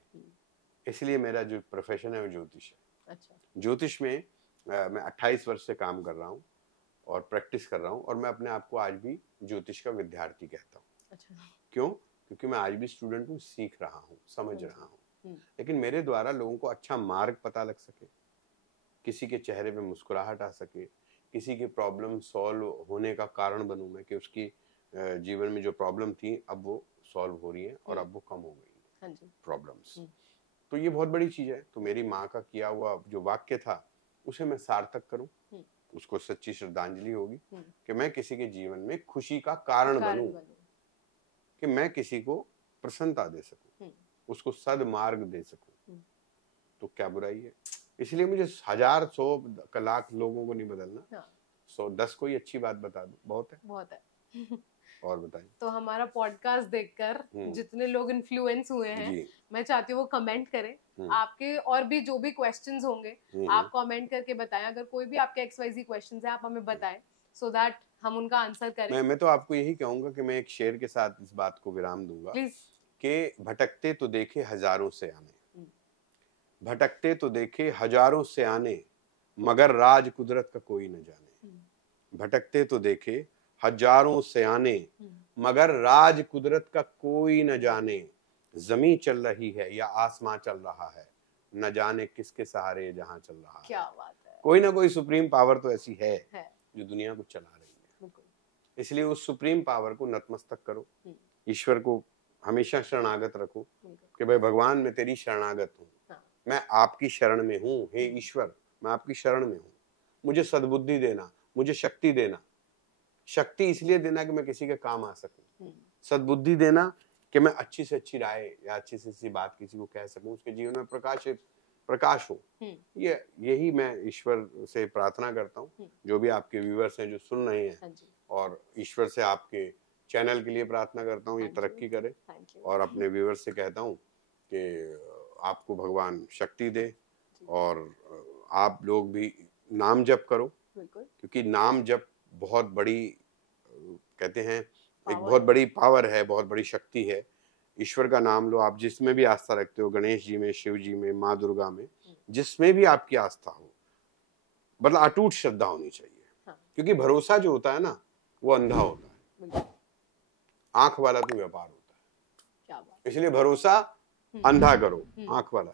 इसलिए मेरा जो प्रोफेशन है वो ज्योतिष है। अच्छा। ज्योतिष में मैं 28 वर्ष से काम कर रहा हूँ और प्रैक्टिस कर रहा हूँ, और मैं अपने आप को आज भी ज्योतिष का विद्यार्थी कहता हूँ। अच्छा। क्यों? क्योंकि मैं आज भी स्टूडेंट हूँ, सीख रहा हूँ, समझ रहा हूँ, लेकिन मेरे द्वारा लोगों को अच्छा मार्ग पता लग सके, किसी के चेहरे पे मुस्कुराहट आ सके, किसी की प्रॉब्लम सॉल्व होने का कारण बनूं मैं, कि उसकी जीवन में जो प्रॉब्लम थी अब वो सॉल्व हो रही है और अब वो कम हो गई प्रॉब्लम्स। तो ये बहुत बड़ी चीज है। तो मेरी माँ का किया हुआ जो वाक्य था उसे मैं सार्थक करूं, उसको सच्ची श्रद्धांजलि होगी कि मैं किसी के जीवन में खुशी का कारण बनूं, कि मैं किसी को प्रसन्नता दे सकूं, उसको सद्मार्ग दे सकूं, तो क्या बुराई है। इसलिए मुझे 1000 100 लाख लोगों को नहीं बदलना, 110 को ही अच्छी बात बता दो, बहुत है। और बताइए। तो हमारा पॉडकास्ट देखकर जितने लोग इन्फ्लुएंस हुए हैं, मैं चाहती हूँ वो कमेंट करें। आपके और भी जो भी क्वेश्चंस होंगे आप कमेंट करके बताएं। अगर कोई भी आपके XYZ क्वेश्चंस है आप हमें बताएं, सो दैट हम उनका आंसर करें। मैं तो आपको यही कहूंगा कि मैं एक शेर के साथ इस बात को विराम दूंगा, कि भटकते तो देखे हजारों से आने, भटकते तो देखे हजारों से आने, मगर राज कुदरत का कोई न जाने। भटकते तो देखे हजारों से आने, मगर राज कुदरत का कोई न जाने। जमीन चल रही है या आसमां चल रहा है, न जाने किसके सहारे जहां चल रहा है। क्या बात है। कोई ना कोई सुप्रीम पावर तो ऐसी है जो दुनिया को चला रही है। इसलिए उस सुप्रीम पावर को नतमस्तक करो, ईश्वर को हमेशा शरणागत रखो कि भाई भगवान मैं तेरी शरणागत हूँ, मैं आपकी शरण में हूँ। हे ईश्वर, मैं आपकी शरण में हूँ, मुझे सद्बुद्धि देना, मुझे शक्ति देना। शक्ति इसलिए देना कि मैं किसी के काम आ सकूं, सद्बुद्धि देना कि मैं अच्छी से अच्छी राय या अच्छी से अच्छी बात किसी को कह सकूं, उसके जीवन में प्रकाश हो। यही मैं ईश्वर से प्रार्थना करता हूँ। जो भी आपके व्यूअर्स हैं जो सुन रहे हैं, और ईश्वर से आपके चैनल के लिए प्रार्थना करता हूँ ये तरक्की करे, और अपने व्यूअर्स से कहता हूँ कि आपको भगवान शक्ति दे, और आप लोग भी नाम जप करो, क्योंकि नाम जब बहुत बड़ी कहते हैं एक बहुत बड़ी पावर है, बहुत बड़ी शक्ति है। ईश्वर का नाम लो, आप जिसमें भी आस्था रखते हो, गणेश जी में, शिव जी में, माँ दुर्गा में, जिसमें भी आपकी आस्था हो, मतलब अटूट श्रद्धा होनी चाहिए। क्योंकि भरोसा जो होता है ना, वो अंधा होता है, आंख वाला तो व्यापार होता है। इसलिए भरोसा अंधा करो, आंख वाला